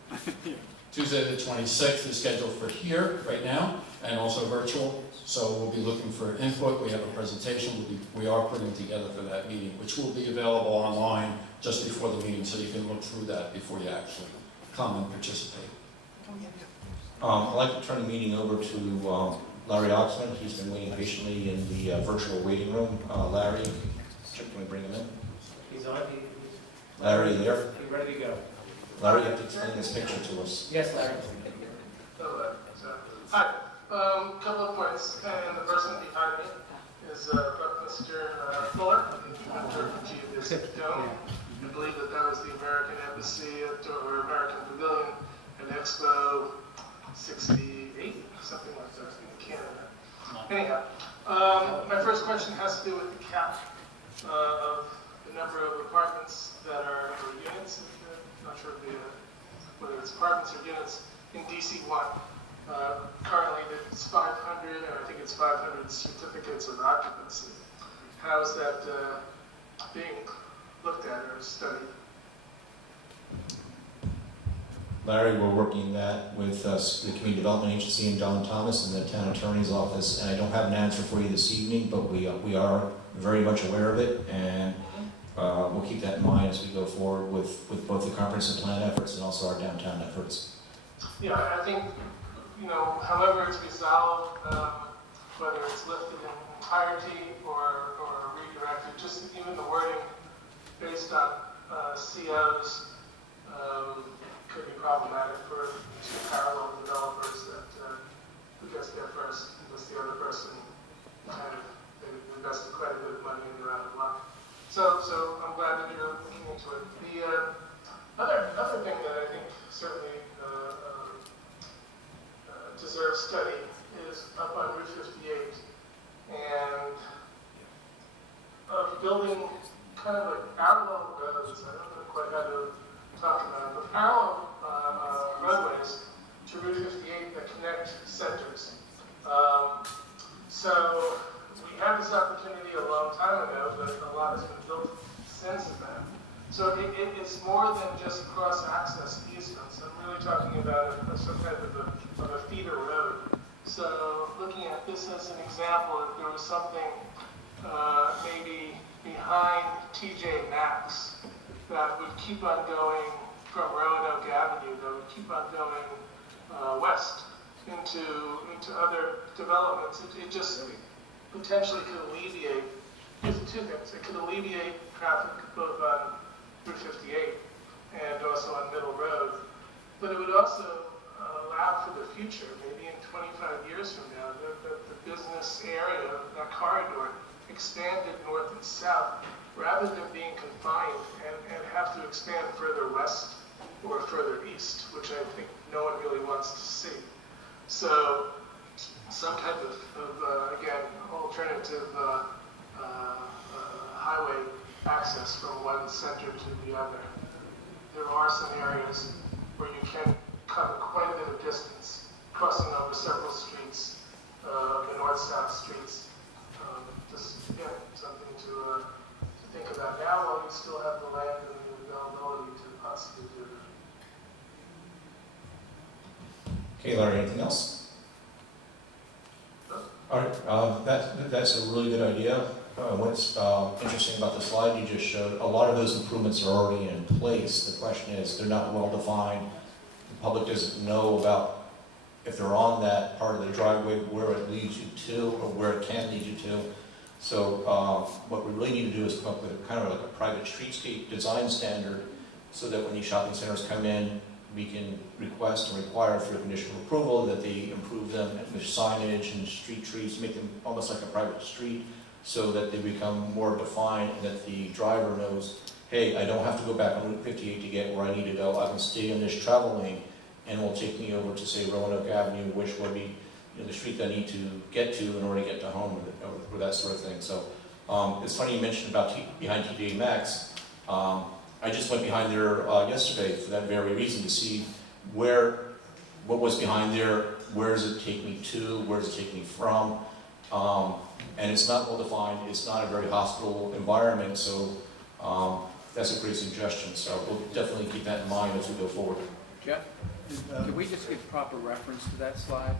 Yeah. Tuesday the 26th is scheduled for here, right now, and also virtual. So we'll be looking for input. We have a presentation we are putting together for that meeting, which will be available online just before the meeting, so you can look through that before you actually come and participate. I'd like to turn the meeting over to Larry Oxman. He's been waiting patiently in the virtual waiting room. Larry, can we bring him in? He's on, Larry, you there? he's ready to go. Larry, you have to explain this picture to us. Yes, Larry. Hi, couple of points, and the person behind me is Mr. Fuller, the inventor of Geodesic Dome. I believe that was the American Embassy or American Pavilion at Expo 68, something like that, in Canada. Anyhow, my first question has to do with the cap of the number of apartments that are, or units, not sure whether it's apartments or units, in DC-1. Currently, it's 500, and I think it's 500 certificates of occupancy. How is that being looked at or studied? Larry, we're working that with the Community Development Agency and John Thomas and the Town Attorney's Office, and I don't have an answer for you this evening, but we are very much aware of it, and we'll keep that in mind as we go forward with both the comprehensive plan efforts and also our downtown efforts. Yeah, I think, however it's resolved, whether it's lifted in entirety or redirected, just even the wording based on COs could be problematic for two parallel developers that who gets there first, unless the other person kind of invested quite a bit of money and they're out of luck. So I'm glad that you're looking into it. The other thing that I think certainly deserves study is up on Route 58 and building kind of like parallel roads. I don't know quite how to talk about it, but parallel roadways to Route 58 that connect centers. So we had this opportunity a long time ago, but a lot has been built since then. So it's more than just cross-access easements. I'm really talking about some kind of a feeder road. So looking at this as an example, if there was something maybe behind TJ Maxx that would keep on going from Roanoke Avenue, that would keep on going west into other developments, it just potentially could alleviate two things. It could alleviate traffic both on Route 58 and also on Middle Road, but it would also allow for the future, maybe in 25 years from now, the business area, that corridor, expanded north and south, rather than being confined and have to expand further west or further east, which I think no one really wants to see. So some type of again, alternative highway access from one center to the other. There are some areas where you can cover quite a bit of distance, crossing over several streets, the north-south streets. Just again, something to think about now while you still have the land and the availability to possibly do that. Okay, Larry, anything else? All right, that's a really good idea. What's interesting about the slide you just showed, a lot of those improvements are already in place. The question is, they're not well defined. The public doesn't know about, if they're on that part of the driveway, where it leads you to or where it can lead you to. So what we really need to do is come up with a kind of like a private streetscape design standard so that when these shopping centers come in, we can request and require through conditional approval that they improve them with signage and street trees, make them almost like a private street so that they become more defined and that the driver knows, hey, I don't have to go back on Route 58 to get where I need to go. I can stay in this travel lane and it will take me over to, say, Roanoke Avenue, which will be the street that I need to get to in order to get to home or that sort of thing. So it's funny you mentioned about behind TJ Maxx. I just went behind there yesterday for that very reason, to see what was behind there, where does it take me to, where does it take me from, and it's not well defined, it's not a very hospitable environment, so that's a great suggestion, so we'll definitely keep that in mind as we go forward. Jeff? Can we just give proper reference to that slide?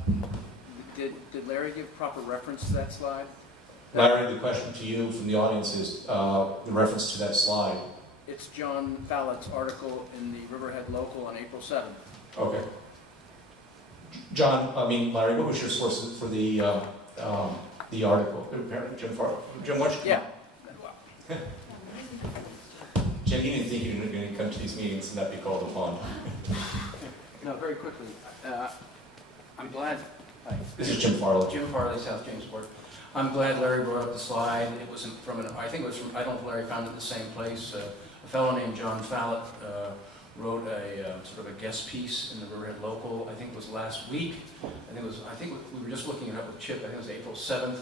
Did Larry give proper reference to that slide? Larry, the question to you from the audience is the reference to that slide. It's John Fallett's article in the Riverhead Local on April 7th. Okay. Larry, what was your source for the article? Apparently Jim Farley. Jim, what? Yeah. Jim, you didn't think you were going to come to these meetings and not be called upon. No, very quickly. I'm glad. Hi. This is Jim Farley. Jim Farley, South Jamesport. I'm glad Larry brought up the slide. It was from I think it was from, I don't know if Larry found it in the same place. A fellow named John Fallett wrote a sort of a guest piece in the Riverhead Local. I think it was last week. I think we were just looking it up with Chip. I think it was April 7th,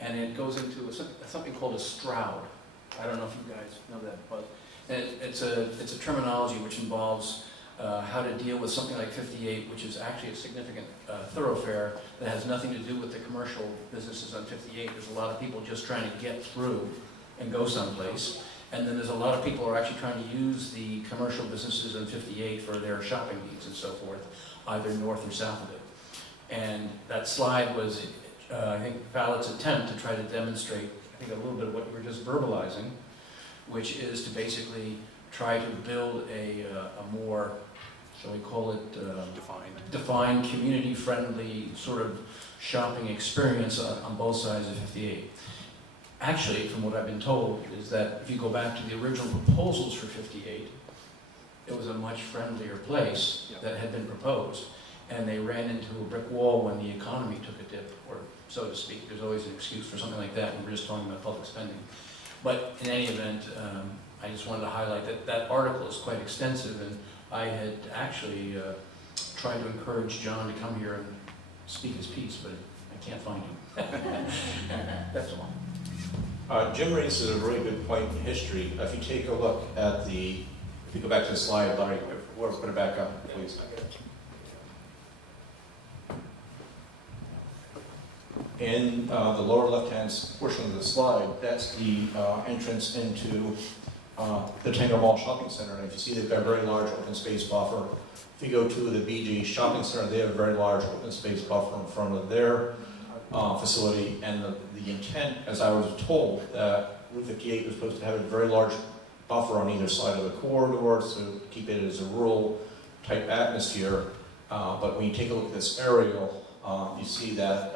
and it goes into something called a Stroud. I don't know if you guys know that, but it's a terminology which involves how to deal with something like 58, which is actually a significant thoroughfare that has nothing to do with the commercial businesses on 58. There's a lot of people just trying to get through and go someplace. And then there's a lot of people who are actually trying to use the commercial businesses on 58 for their shopping needs and so forth, either north or south of it. And that slide was, I think, Fallett's attempt to try to demonstrate, I think, a little bit of what you were just verbalizing, which is to basically try to build a more, shall we call it, defined, community-friendly sort of shopping experience on both sides of 58. Actually, from what I've been told, is that if you go back to the original proposals for 58, it was a much friendlier place that had been proposed, and they ran into a brick wall when the economy took a dip, or so to speak. There's always an excuse for something like that when we're just talking about public spending. But in any event, I just wanted to highlight that that article is quite extensive, and I had actually tried to encourage John to come here and speak his piece, but I can't find him. That's all. Jim raises a really good point in history. If you take a look at if you go back to the slide, Larry, or put it back up, please. In the lower left-hand portion of the slide, that's the entrance into the Tanger Mall Shopping Center. And if you see, they've got a very large open space buffer. If you go to the BG Shopping Center, they have a very large open space buffer in front of their facility. And the intent, as I was told, that Route 58 was supposed to have a very large buffer on either side of the corridor to keep it as a rural type atmosphere. But when you take a look at this aerial, you see that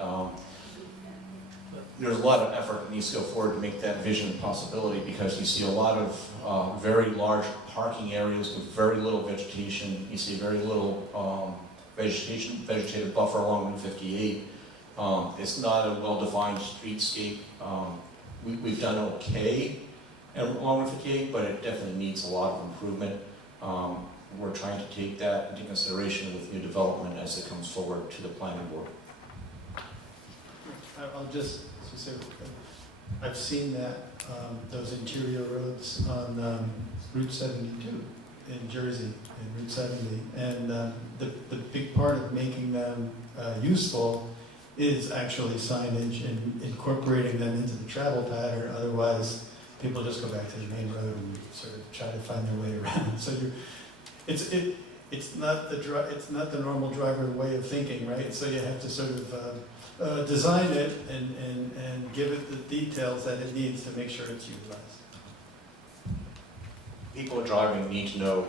there's a lot of effort that needs to go forward to make that vision a possibility, because you see a lot of very large parking areas with very little vegetation. You see very little vegetative buffer along Route 58. It's not a well-defined streetscape. We've done okay along Route 58, but it definitely needs a lot of improvement. We're trying to take that into consideration with new development as it comes forward to the planning board. I'll just say, I've seen that, those interior roads on Route 72 in Jersey, in Route 70. And the big part of making them useful is actually signage and incorporating them into the travel pattern. Otherwise, people just go back to the main road and sort of try to find their way around. So it's not the normal driver way of thinking, right? So you have to sort of design it and give it the details that it needs to make sure it's utilized. People driving need to know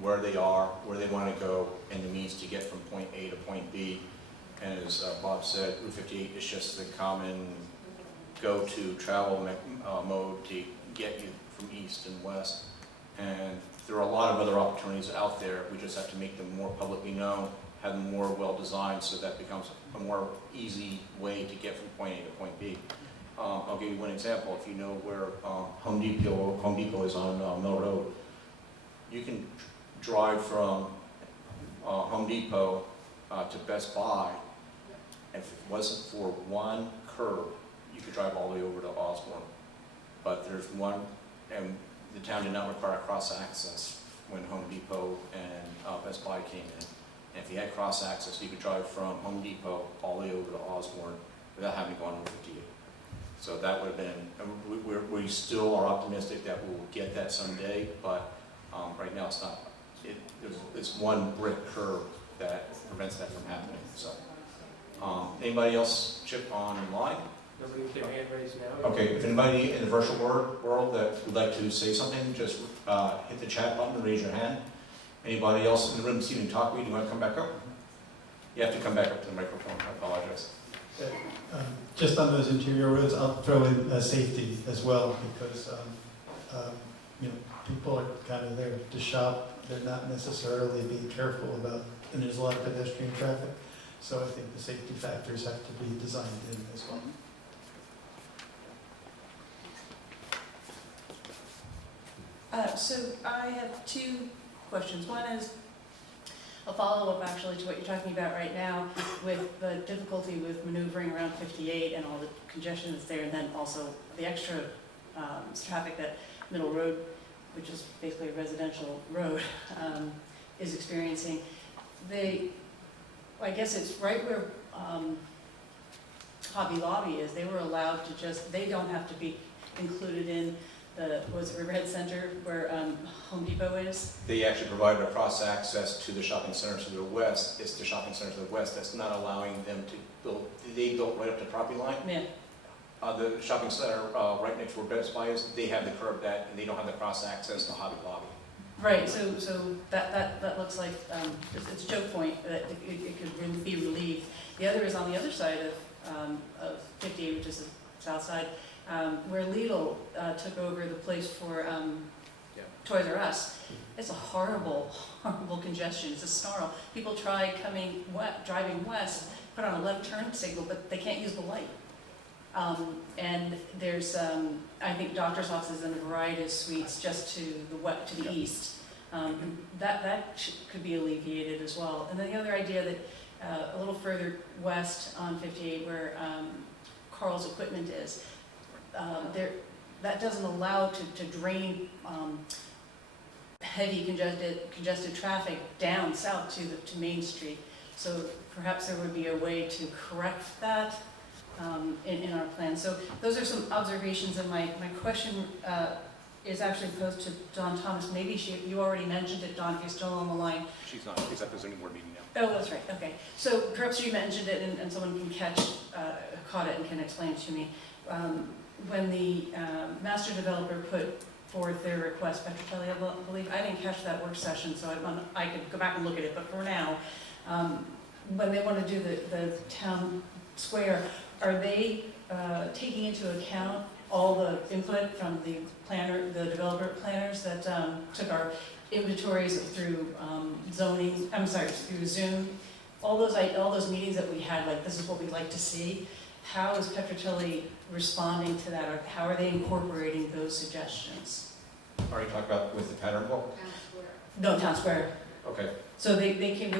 where they are, where they want to go, and the means to get from point A to point B. And as Bob said, Route 58 is just the common go-to travel mode to get you from east and west. And there are a lot of other opportunities out there. We just have to make them more publicly known, have them more well-designed, so that becomes a more easy way to get from point A to point B. I'll give you one example. If you know where Home Depot is on Mill Road, you can drive from Home Depot to Best Buy. If it wasn't for one curb, you could drive all the way over to Osborne. But there's one, and the town did not require cross-access when Home Depot and Best Buy came in. And if you had cross-access, you could drive from Home Depot all the way over to Osborne without having to go on Route 58. So that would have been, we still are optimistic that we'll get that someday, but right now it's it's one brick curb that prevents that from happening, so. Anybody else chip online? Nobody with their hand raised now? Okay, if anybody in the virtual world that would like to say something, just hit the chat button and raise your hand. Anybody else in the room this evening talk with you, want to come back up? You have to come back up to the microphone, I apologize. Just on those interior roads, I'll throw in safety as well, because people are kind of there to shop. They're not necessarily being careful about, and there's a lot of pedestrian traffic. So I think the safety factors have to be designed in as well. So I have two questions. One is a follow-up actually to what you're talking about right now with the difficulty with maneuvering around 58 and all the congestion that's there, and then also the extra traffic that Middle Road, which is basically a residential road, is experiencing. I guess it's right where Hobby Lobby is. They were allowed to they don't have to be included in was it Riverhead Center where Home Depot is? They actually provided a cross-access to the shopping center to the west. It's the shopping center to the west that's not allowing them to build. They built right up to the property line. Yeah. The shopping center right next to where Best Buy is, they have the curb and they don't have the cross-access to Hobby Lobby. Right, so that looks like, it's a choke point, that it could be relieved. The other is on the other side of 58, which is the south side, where Lidl took over the place for Toys R Us. It's a horrible, horrible congestion, it's a snarl. People try driving west, put on a left turn signal, but they can't use the light. And there's, I think, doctor's offices and a variety of suites just to the east. That could be alleviated as well. And then the other idea that a little further west on 58 where Carl's Equipment is, that doesn't allow to drain heavy congested traffic down south to Main Street. So perhaps there would be a way to correct that in our plan. So those are some observations, and my question is actually posed to Dawn Thomas. Maybe you already mentioned it, Dawn, if you're still on the line. She's not, she's at the zoning board meeting now. Oh, that's right, okay. So perhaps you mentioned it and someone can caught it and can explain it to me. When the master developer put forth their request, Petrotelli, I believe, I didn't catch that work session, so I could go back and look at it, but for now, when they want to do the town square, are they taking into account all the input from the developer planners that took our inventories through through Zoom, all those meetings that we had, like this is what we'd like to see. How is Petrotelli responding to that, or how are they incorporating those suggestions? Are you talking about with the pattern book? Town Square. No, Town Square. Okay. So they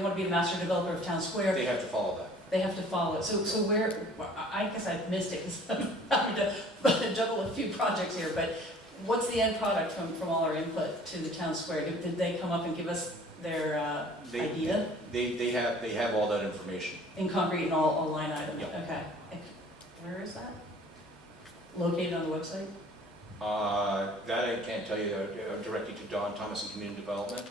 want to be the master developer of Town Square. They have to follow that. They have to follow it. So where, I guess I've missed it because I'm having to juggle a few projects here, but what's the end product from all our input to the Town Square? Did they come up and give us their idea? They have all that information. In concrete and all line item? Yep. Okay. Where is that? Located on the website? That I can't tell you. Directly to Dawn Thomas and Community Development,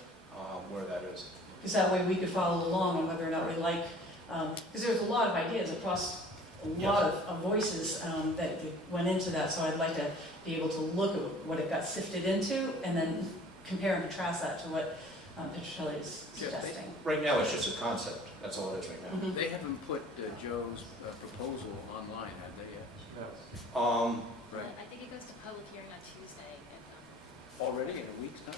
where that is. Because that way we could follow along on whether or not we like, because there's a lot of ideas across a lot of voices that went into that, so I'd like to be able to look at what it got sifted into and then compare and contrast that to what Petrotelli is suggesting. Right now, it's just a concept. That's all it is right now. They haven't put Joe's proposal online, have they yet? No. Right. I think it goes to public hearing on Tuesday. Already in a week's time?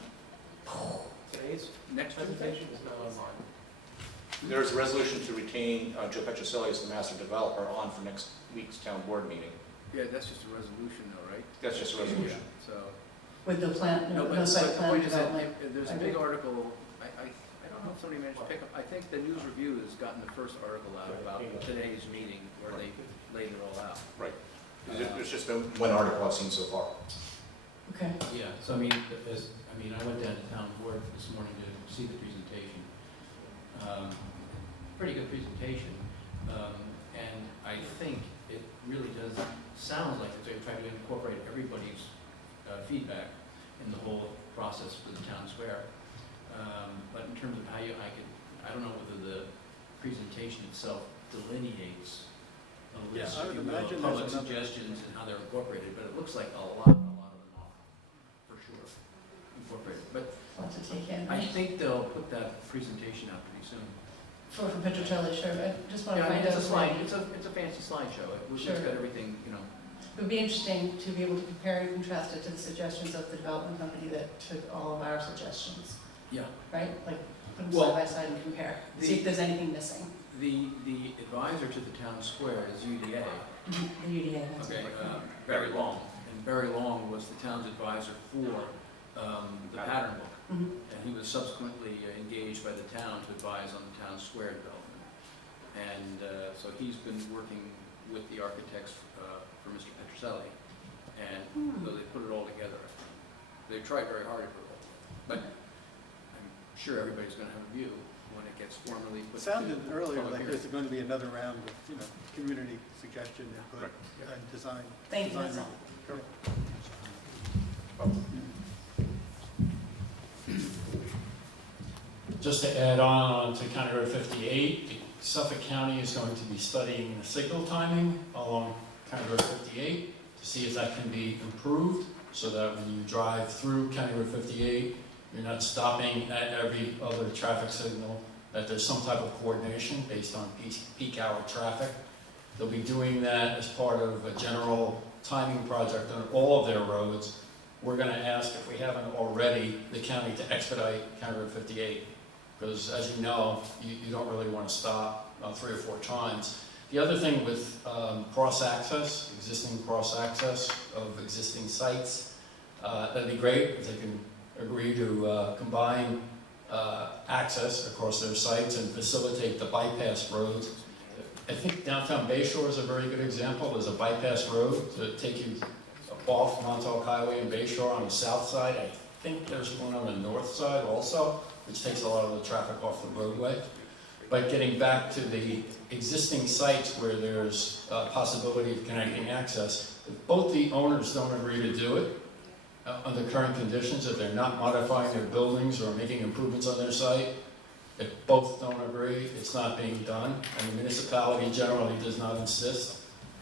Today's Next presentation is not online. There's a resolution to retain Joe Petroselli as the master developer on for next week's town board meeting. Yeah, that's just a resolution though, right? That's just a resolution. So. With the plan, No, no but site the plan point is that development. there's a big article, I don't know if somebody managed to pick up, I think the News Review has gotten the first article out about today's meeting where they laid it all out. Right. There's just been one article I've seen so far. Okay. Yeah, so I went down to town board this morning to see the presentation. Pretty good presentation, and I think it really does, sounds like they're trying to incorporate everybody's feedback in the whole process for the town square. But in terms of how I don't know whether the presentation itself delineates a list, I if would you will, imagine of there's public enough- suggestions and how they're incorporated, but it looks like a lot of them are, for sure, incorporated. But Lots to take in, I right? think they'll put that presentation out pretty soon. For Petrocelli, sure, I just want to Yeah, I find mean, out. it's a slide, it's a fancy slideshow. It's Sure. got everything, you know. It would be interesting to be able to compare and contrast it to the suggestions of the development company that took all of our suggestions, Yeah. right? Like, put them Well, side by side and compare, the- see if there's anything missing. The advisor to the town square is UDA. The UDA, that's Okay, important. Barry Long. And Barry Long was the town's advisor for the pattern book. Mhm. And he was subsequently engaged by the town to advise on the town square development. And so he's been working with the architects for Mr. Petrocelli. And so they put it all together. They tried very hard to put it all together. But I'm sure everybody's going to have a view when it gets formally put It sounded to earlier public like hearing. there's going to be another round of, community suggestion input and design. Thank you, design that's all. review. Just to add on to County Road 58, Suffolk County is going to be studying the signal timing along County Road 58 to see if that can be improved so that when you drive through County Road 58, you're not stopping at every other traffic signal, that there's some type of coordination based on peak hour traffic. They'll be doing that as part of a general timing project on all of their roads. We're going to ask, if we haven't already, the county to expedite County Road 58. Because as you know, you don't really want to stop 3 or 4 times. The other thing with cross-access, existing cross-access of existing sites, that'd be great if they can agree to combine access across their sites and facilitate the bypass roads. I think downtown Bayshore is a very good example. There's a bypass road to take you off Montauk Highway in Bayshore on the south side. I think there's one on the north side also, which takes a lot of the traffic off the roadway. But getting back to the existing sites where there's a possibility of connecting access, if both the owners don't agree to do it, under current conditions, if they're not modifying their buildings or making improvements on their site, if both don't agree, it's not being done, and the municipality generally does not insist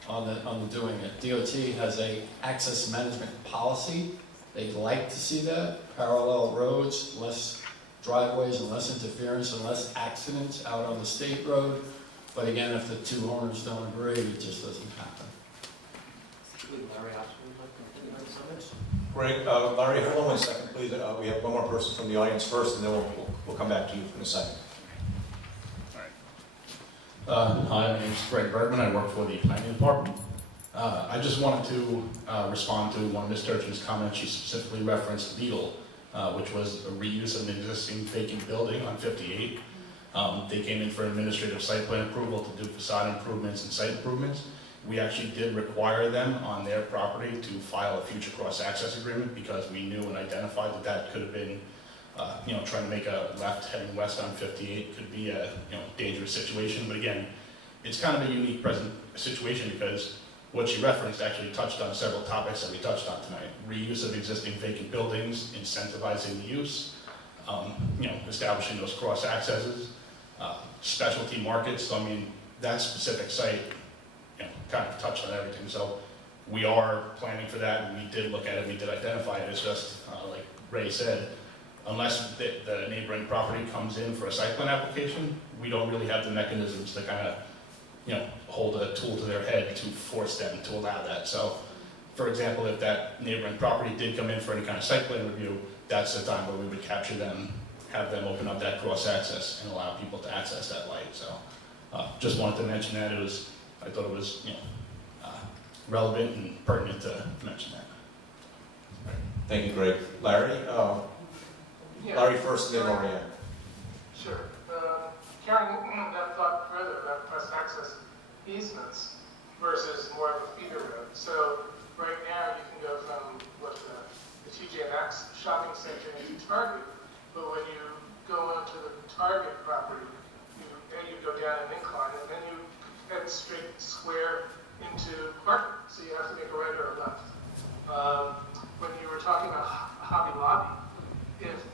on doing it. DOT has a access management policy. They'd like to see that, parallel roads, less driveways and less interference and less accidents out on the state road. But again, if the 2 owners don't agree, it just doesn't happen. Larry Oxford would like to continue on some of this? Great. Larry, hold on 1 second, please. We have one more person from the audience first, and then we'll come back to you in a second. Hi, my name is Greg Bergman. I work for the planning department. I just wanted to respond to one of Ms. Turchin's comments. She specifically referenced Beetle, which was a reuse of an existing vacant building on 58. They came in for administrative site plan approval to do facade improvements and site improvements. We actually did require them on their property to file a future cross-access agreement because we knew and identified that that could have been, trying to make a left heading west on 58 could be a, dangerous situation. But again, it's kind of a unique present situation because what she referenced actually touched on several topics that we touched on tonight. Reuse of existing vacant buildings, incentivizing the use, establishing those cross-accesses, specialty markets. So, I mean, that specific site, kind of touched on everything. So we are planning for that, and we did look at it, we did identify it. It's just, like Ray said, unless the neighboring property comes in for a site plan application, we don't really have the mechanisms to kind of, hold a tool to their head to force them to allow that. So, for example, if that neighboring property did come in for any kind of site plan review, that's the time where we would capture them, have them open up that cross-access and allow people to access that light. So, just wanted to mention that. I thought it was, relevant and pertinent to mention that. Thank you, Greg. Larry? Larry first, and then Lorianne. Sure. Carrying that thought further about cross-access easements versus more of a feeder road. So right now you can go from the TJ Maxx shopping center into Target, but when you go onto the Target property, you go down an incline and then you head straight square into parking. So you have to make a right or a left. When you were talking about Hobby Lobby, if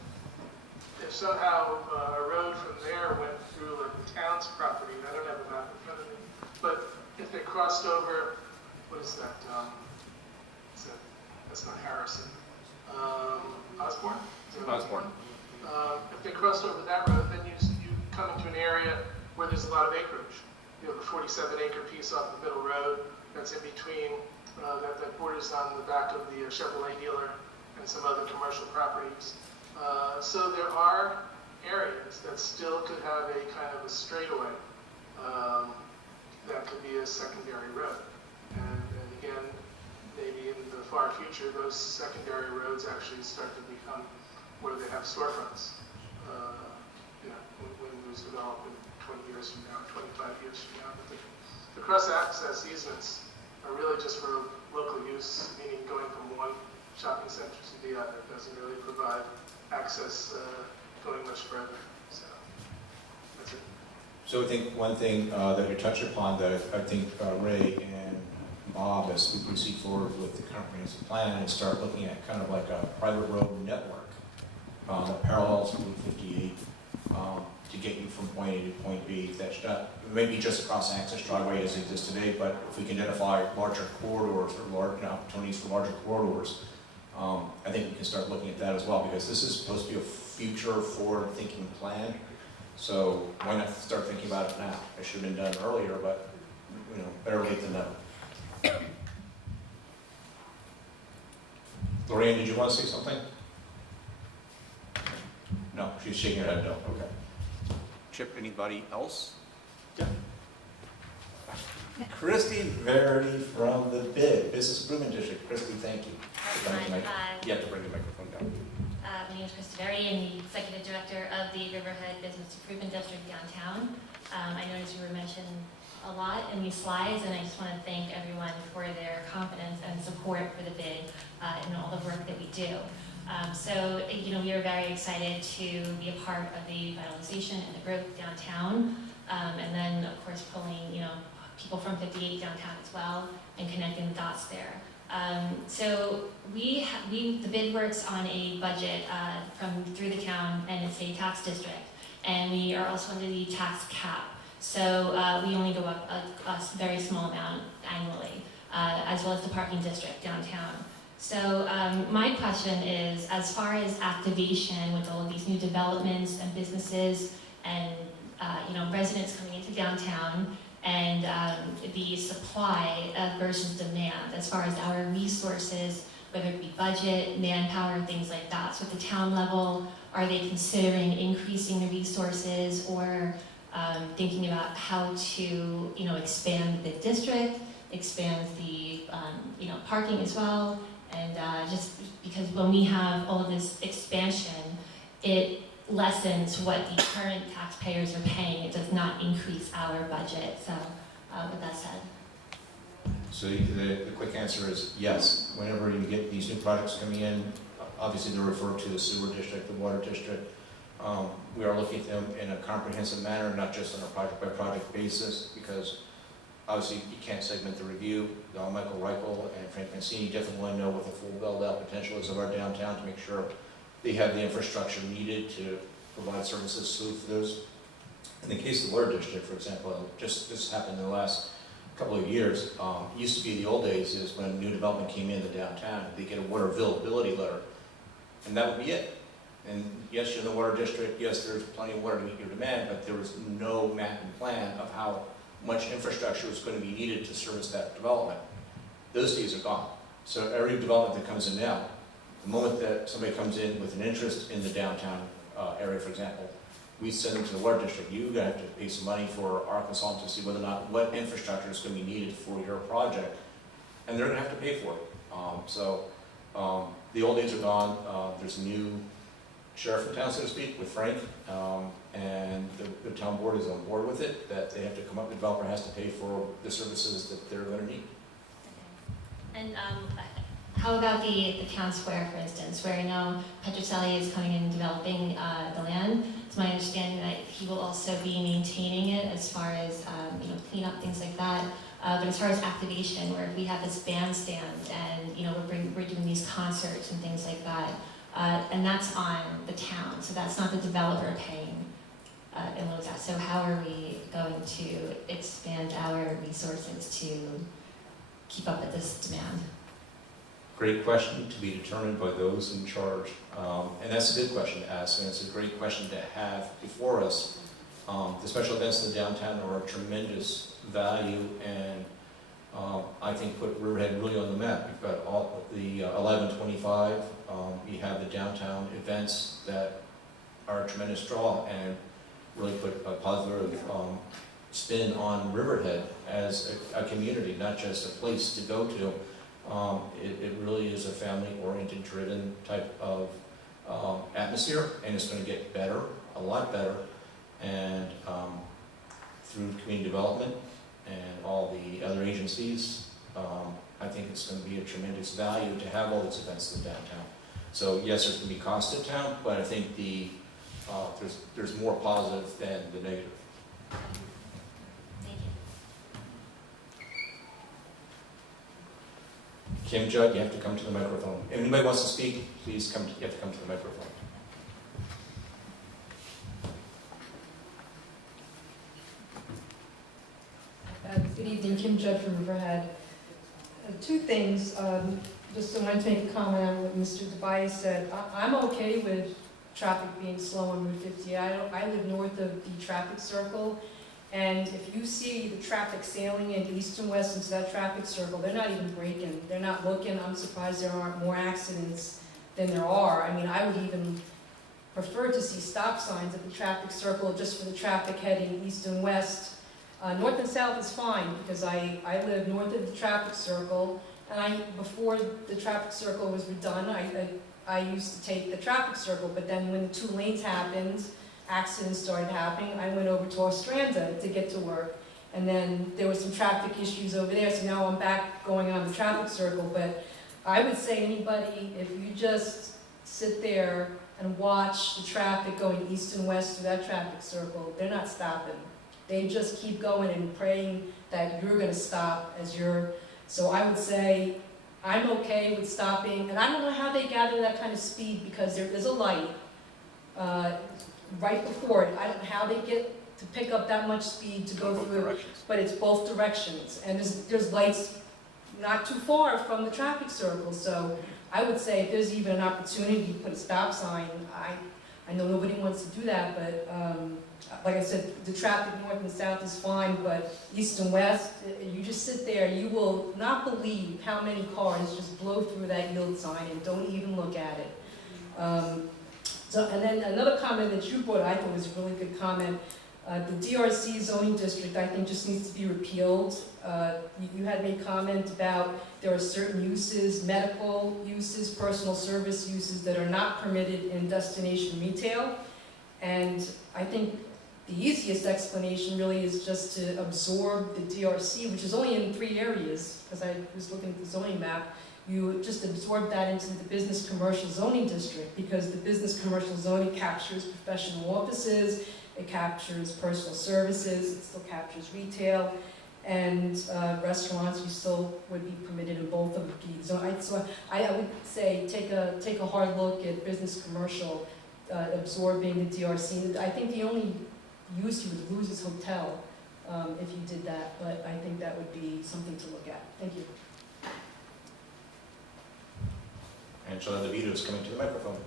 somehow a road from there went through like the town's property, I don't have a map in front of me, but if they crossed over, what is that, that's not Harrison, Osborne? Is it Osborne. If they crossed over that road, then you come into an area where there's a lot of acreage. You have a 47-acre piece off the middle road that's in between, that borders on the back of the Chevrolet dealer and some other commercial properties. So there are areas that still could have a kind of a straightaway that could be a secondary road. And again, maybe in the far future, those secondary roads actually start to become where they have storefronts. When those develop in 20 years from now, 25 years from now. But the cross-access easements are really just for local use, meaning going from one shopping center to the other. It doesn't really provide access going much further. So that's it. So I think one thing that you touched upon that I think Ray and Bob, as we proceed forward with the comprehensive plan and start looking at kind of like a private road network that parallels Route 58 to get you from point A to point B. That's not maybe just a cross-access driveway as it exists today, but if we can identify larger corridors or large opportunities for larger corridors, I think we can start looking at that as well, because this is supposed to be a future forward-thinking plan. So why not start thinking about it now? It should have been done earlier, but better late than never. Lorraine, did you want to say something? No, she's shaking her head no. Okay. Chip, anybody else? Yeah. Christy Verity from the BID, Business Improvement District. Christy, thank you. You have to bring the microphone down. My name is Krista Verity. I'm the Executive Director of the Riverhead Business Improvement District downtown. I noticed you were mentioned a lot in these slides, and I just want to thank everyone for their confidence and support for the BID and all the work that we do. We are very excited to be a part of the revitalization and the growth downtown, and then of course pulling people from 58 downtown as well and connecting the dots there. The BID works on a budget through the town, and it's a tax district, and we are also under the tax cap. So we only go up a very small amount annually, as well as the parking district downtown. So my question is, as far as activation with all of these new developments and businesses and residents coming into downtown, and the supply versus demand, as far as our resources, whether it be budget, manpower, things like that. So at the town level, are they considering increasing the resources or thinking about how to expand the district, expand the parking as well? And just because when we have all of this expansion, it lessens what the current taxpayers are paying. It does not increase our budget. So with that said. So the quick answer is yes. Whenever you get these new projects coming in, obviously they're referred to the sewer district, the water district. We are looking at them in a comprehensive manner, not just on a project-by-project basis, because obviously you can't segment the review. Michael Reichel and Frank Mancini definitely want to know what the full build-out potential is of our downtown to make sure they have the infrastructure needed to provide services for those. In the case of the water district, for example, this happened in the last couple of years. It used to be the old days is when new development came into downtown, they get a water availability letter, and that would be it. And yes, you're in the water district, yes, there's plenty of water to meet your demand, but there was no map and plan of how much infrastructure was going to be needed to service that development. Those days are gone. So every development that comes in now, the moment that somebody comes in with an interest in the downtown area, for example, we send them to the water district. You're going to have to pay some money for our consultant to see whether or not what infrastructure is going to be needed for your project, and they're going to have to pay for it. The old days are gone. There's a new sheriff in town, so to speak, with Frank, and the town board is on board with it, that they have to come up, the developer has to pay for the services that they're going to need. And how about the town square, for instance, where I know Petroselli is coming in and developing the land? It's my understanding that he will also be maintaining it as far as cleanup, things like that. But as far as activation, where if we have this bandstand and we're doing these concerts and things like that, And that's on the town, so that's not the developer paying in lieu of that. So how are we going to expand our resources to keep up with this demand? Great question to be determined by those in charge. And that's a good question to ask, and it's a great question to have before us. The special events in the downtown are of tremendous value, and I think put Riverhead really on the map. We've got all the 1125, we have the downtown events that are a tremendous draw and really put a positive spin on Riverhead as a community, not just a place to go to. It really is a family-oriented, driven type of atmosphere, and it's going to get better, a lot better, and through community development and all the other agencies, I think it's going to be a tremendous value to have all these events in the downtown. So yes, there's going to be cost to town, but I think there's more positive than the negative. Thank you. Kim Judd, you have to come to the microphone. If anybody wants to speak, please come. You have to come to the microphone. Good evening, Kim Judd from Riverhead. Two things. Just wanted to make a comment on what Mr. Tobias said. I'm okay with traffic being slow on Route 50. I live north of the traffic circle, and if you see the traffic sailing in east and west into that traffic circle, they're not even braking. They're not looking. I'm surprised there aren't more accidents than there are. I mean, I would even prefer to see stop signs at the traffic circle just for the traffic heading east and west. North and south is fine, because I live north of the traffic circle, and before the traffic circle was redone, I used to take the traffic circle, but then when the 2 lanes happened, accidents started happening, I went over to Ostrander to get to work, and then there were some traffic issues over there, so now I'm back going on the traffic circle. But I would say anybody, if you just sit there and watch the traffic going east and west through that traffic circle, they're not stopping. They just keep going and praying that you're going to stop as you're. So I would say I'm okay with stopping, and I don't know how they gather that kind of speed, because there is a light right before it. I don't know how they get to pick up that much speed to go through, but it's both directions, and there's lights not too far from the traffic circle. So I would say if there's even an opportunity to put a stop sign, I know nobody wants to do that, but like I said, the traffic north and south is fine, but east and west, you just sit there, you will not believe how many cars just blow through that yield sign and don't even look at it. And then another comment that you brought, I thought was a really good comment. The DRC zoning district, I think, just needs to be repealed. You had made comment about there are certain uses, medical uses, personal service uses, that are not permitted in destination retail. And I think the easiest explanation really is just to absorb the DRC, which is only in 3 areas, because I was looking at the zoning map. You just absorb that into the business commercial zoning district, because the business commercial zoning captures professional offices, it captures personal services, it still captures retail, and restaurants you still would be permitted in both of these. So I would say take a hard look at business commercial absorbing the DRC. I think the only use you would lose is hotel if you did that, but I think that would be something to look at. Thank you. Angela DeVito is coming to the microphone.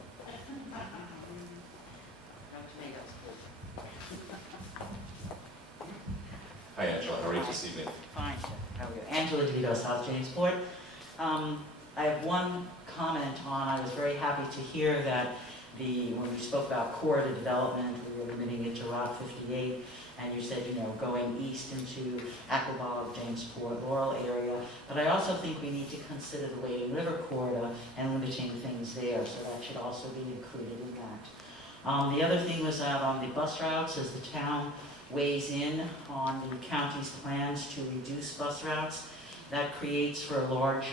Hi Angela, how are you this evening? Fine, how are you? Angela DeVito, South Jamesport. I have one comment on, I was very happy to hear that when we spoke about corridor development, we were limiting it to Route 58, and you said, going east into Aquabog, Jamesport, Laurel area. But I also think we need to consider the Wading River corridor and limiting things there, so that should also be included in that. The other thing was that on the bus routes, as the town weighs in on the county's plans to reduce bus routes, that creates for a large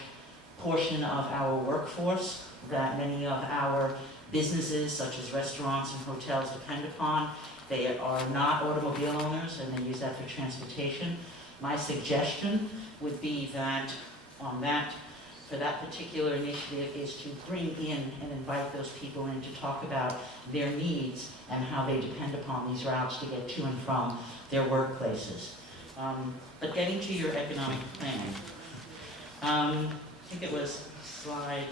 portion of our workforce that many of our businesses, such as restaurants and hotels, depend upon. They are not automobile owners, and they use that for transportation. My suggestion would be that on that for that particular initiative is to bring in and invite those people in to talk about their needs and how they depend upon these routes to get to and from their workplaces. But getting to your economic planning, I think it was slide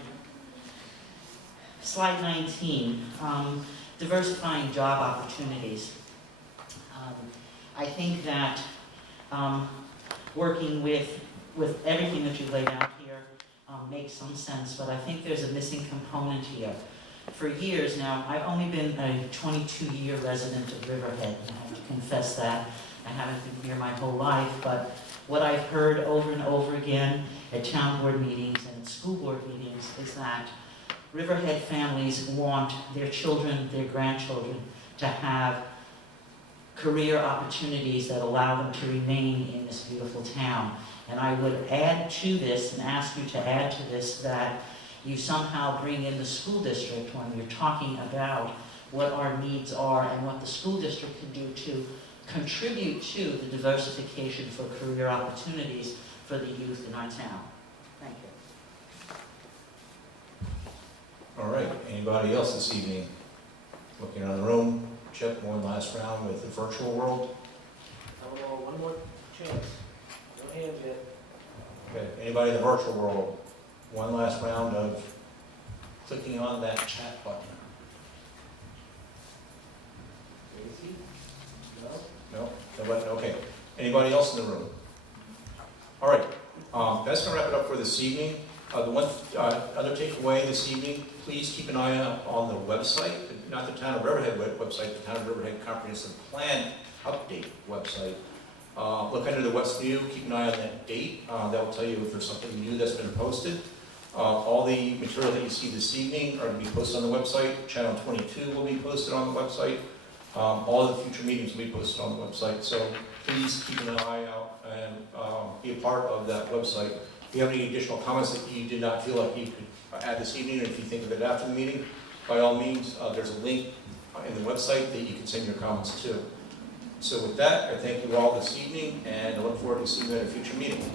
19, diversifying job opportunities. I think that working with everything that you laid out here makes some sense, but I think there's a missing component here. For years now, I've only been a 22-year resident of Riverhead. I have to confess that. I haven't been here my whole life, but what I've heard over and over again at town board meetings and at school board meetings is that Riverhead families want their children, their grandchildren, to have career opportunities that allow them to remain in this beautiful town. And I would add to this and ask you to add to this that you somehow bring in the school district when you're talking about what our needs are and what the school district can do to contribute to the diversification for career opportunities for the youth in our town. Thank you. All right, anybody else this evening? Looking around the room, check one last round with the virtual world. One more chance. No hands yet. Okay, anybody in the virtual world? One last round of clicking on that chat button. Tracy? No? No? Nobody? Okay. Anybody else in the room? All right, that's going to wrap it up for this evening. The one other takeaway this evening, please keep an eye out on the website, not the Town of Riverhead website, the Town of Riverhead Comprehensive Plan Update website. Look under the What's New, keep an eye on that date. That will tell you if there's something new that's been posted. All the material that you see this evening are going to be posted on the website. Channel 22 will be posted on the website. All the future meetings will be posted on the website. So please keep an eye out and be a part of that website. If you have any additional comments that you did not feel like you could add this evening, or if you think of it after the meeting, by all means, there's a link in the website that you can send your comments to. So with that, I thank you all this evening, and I look forward to seeing you at a future meeting.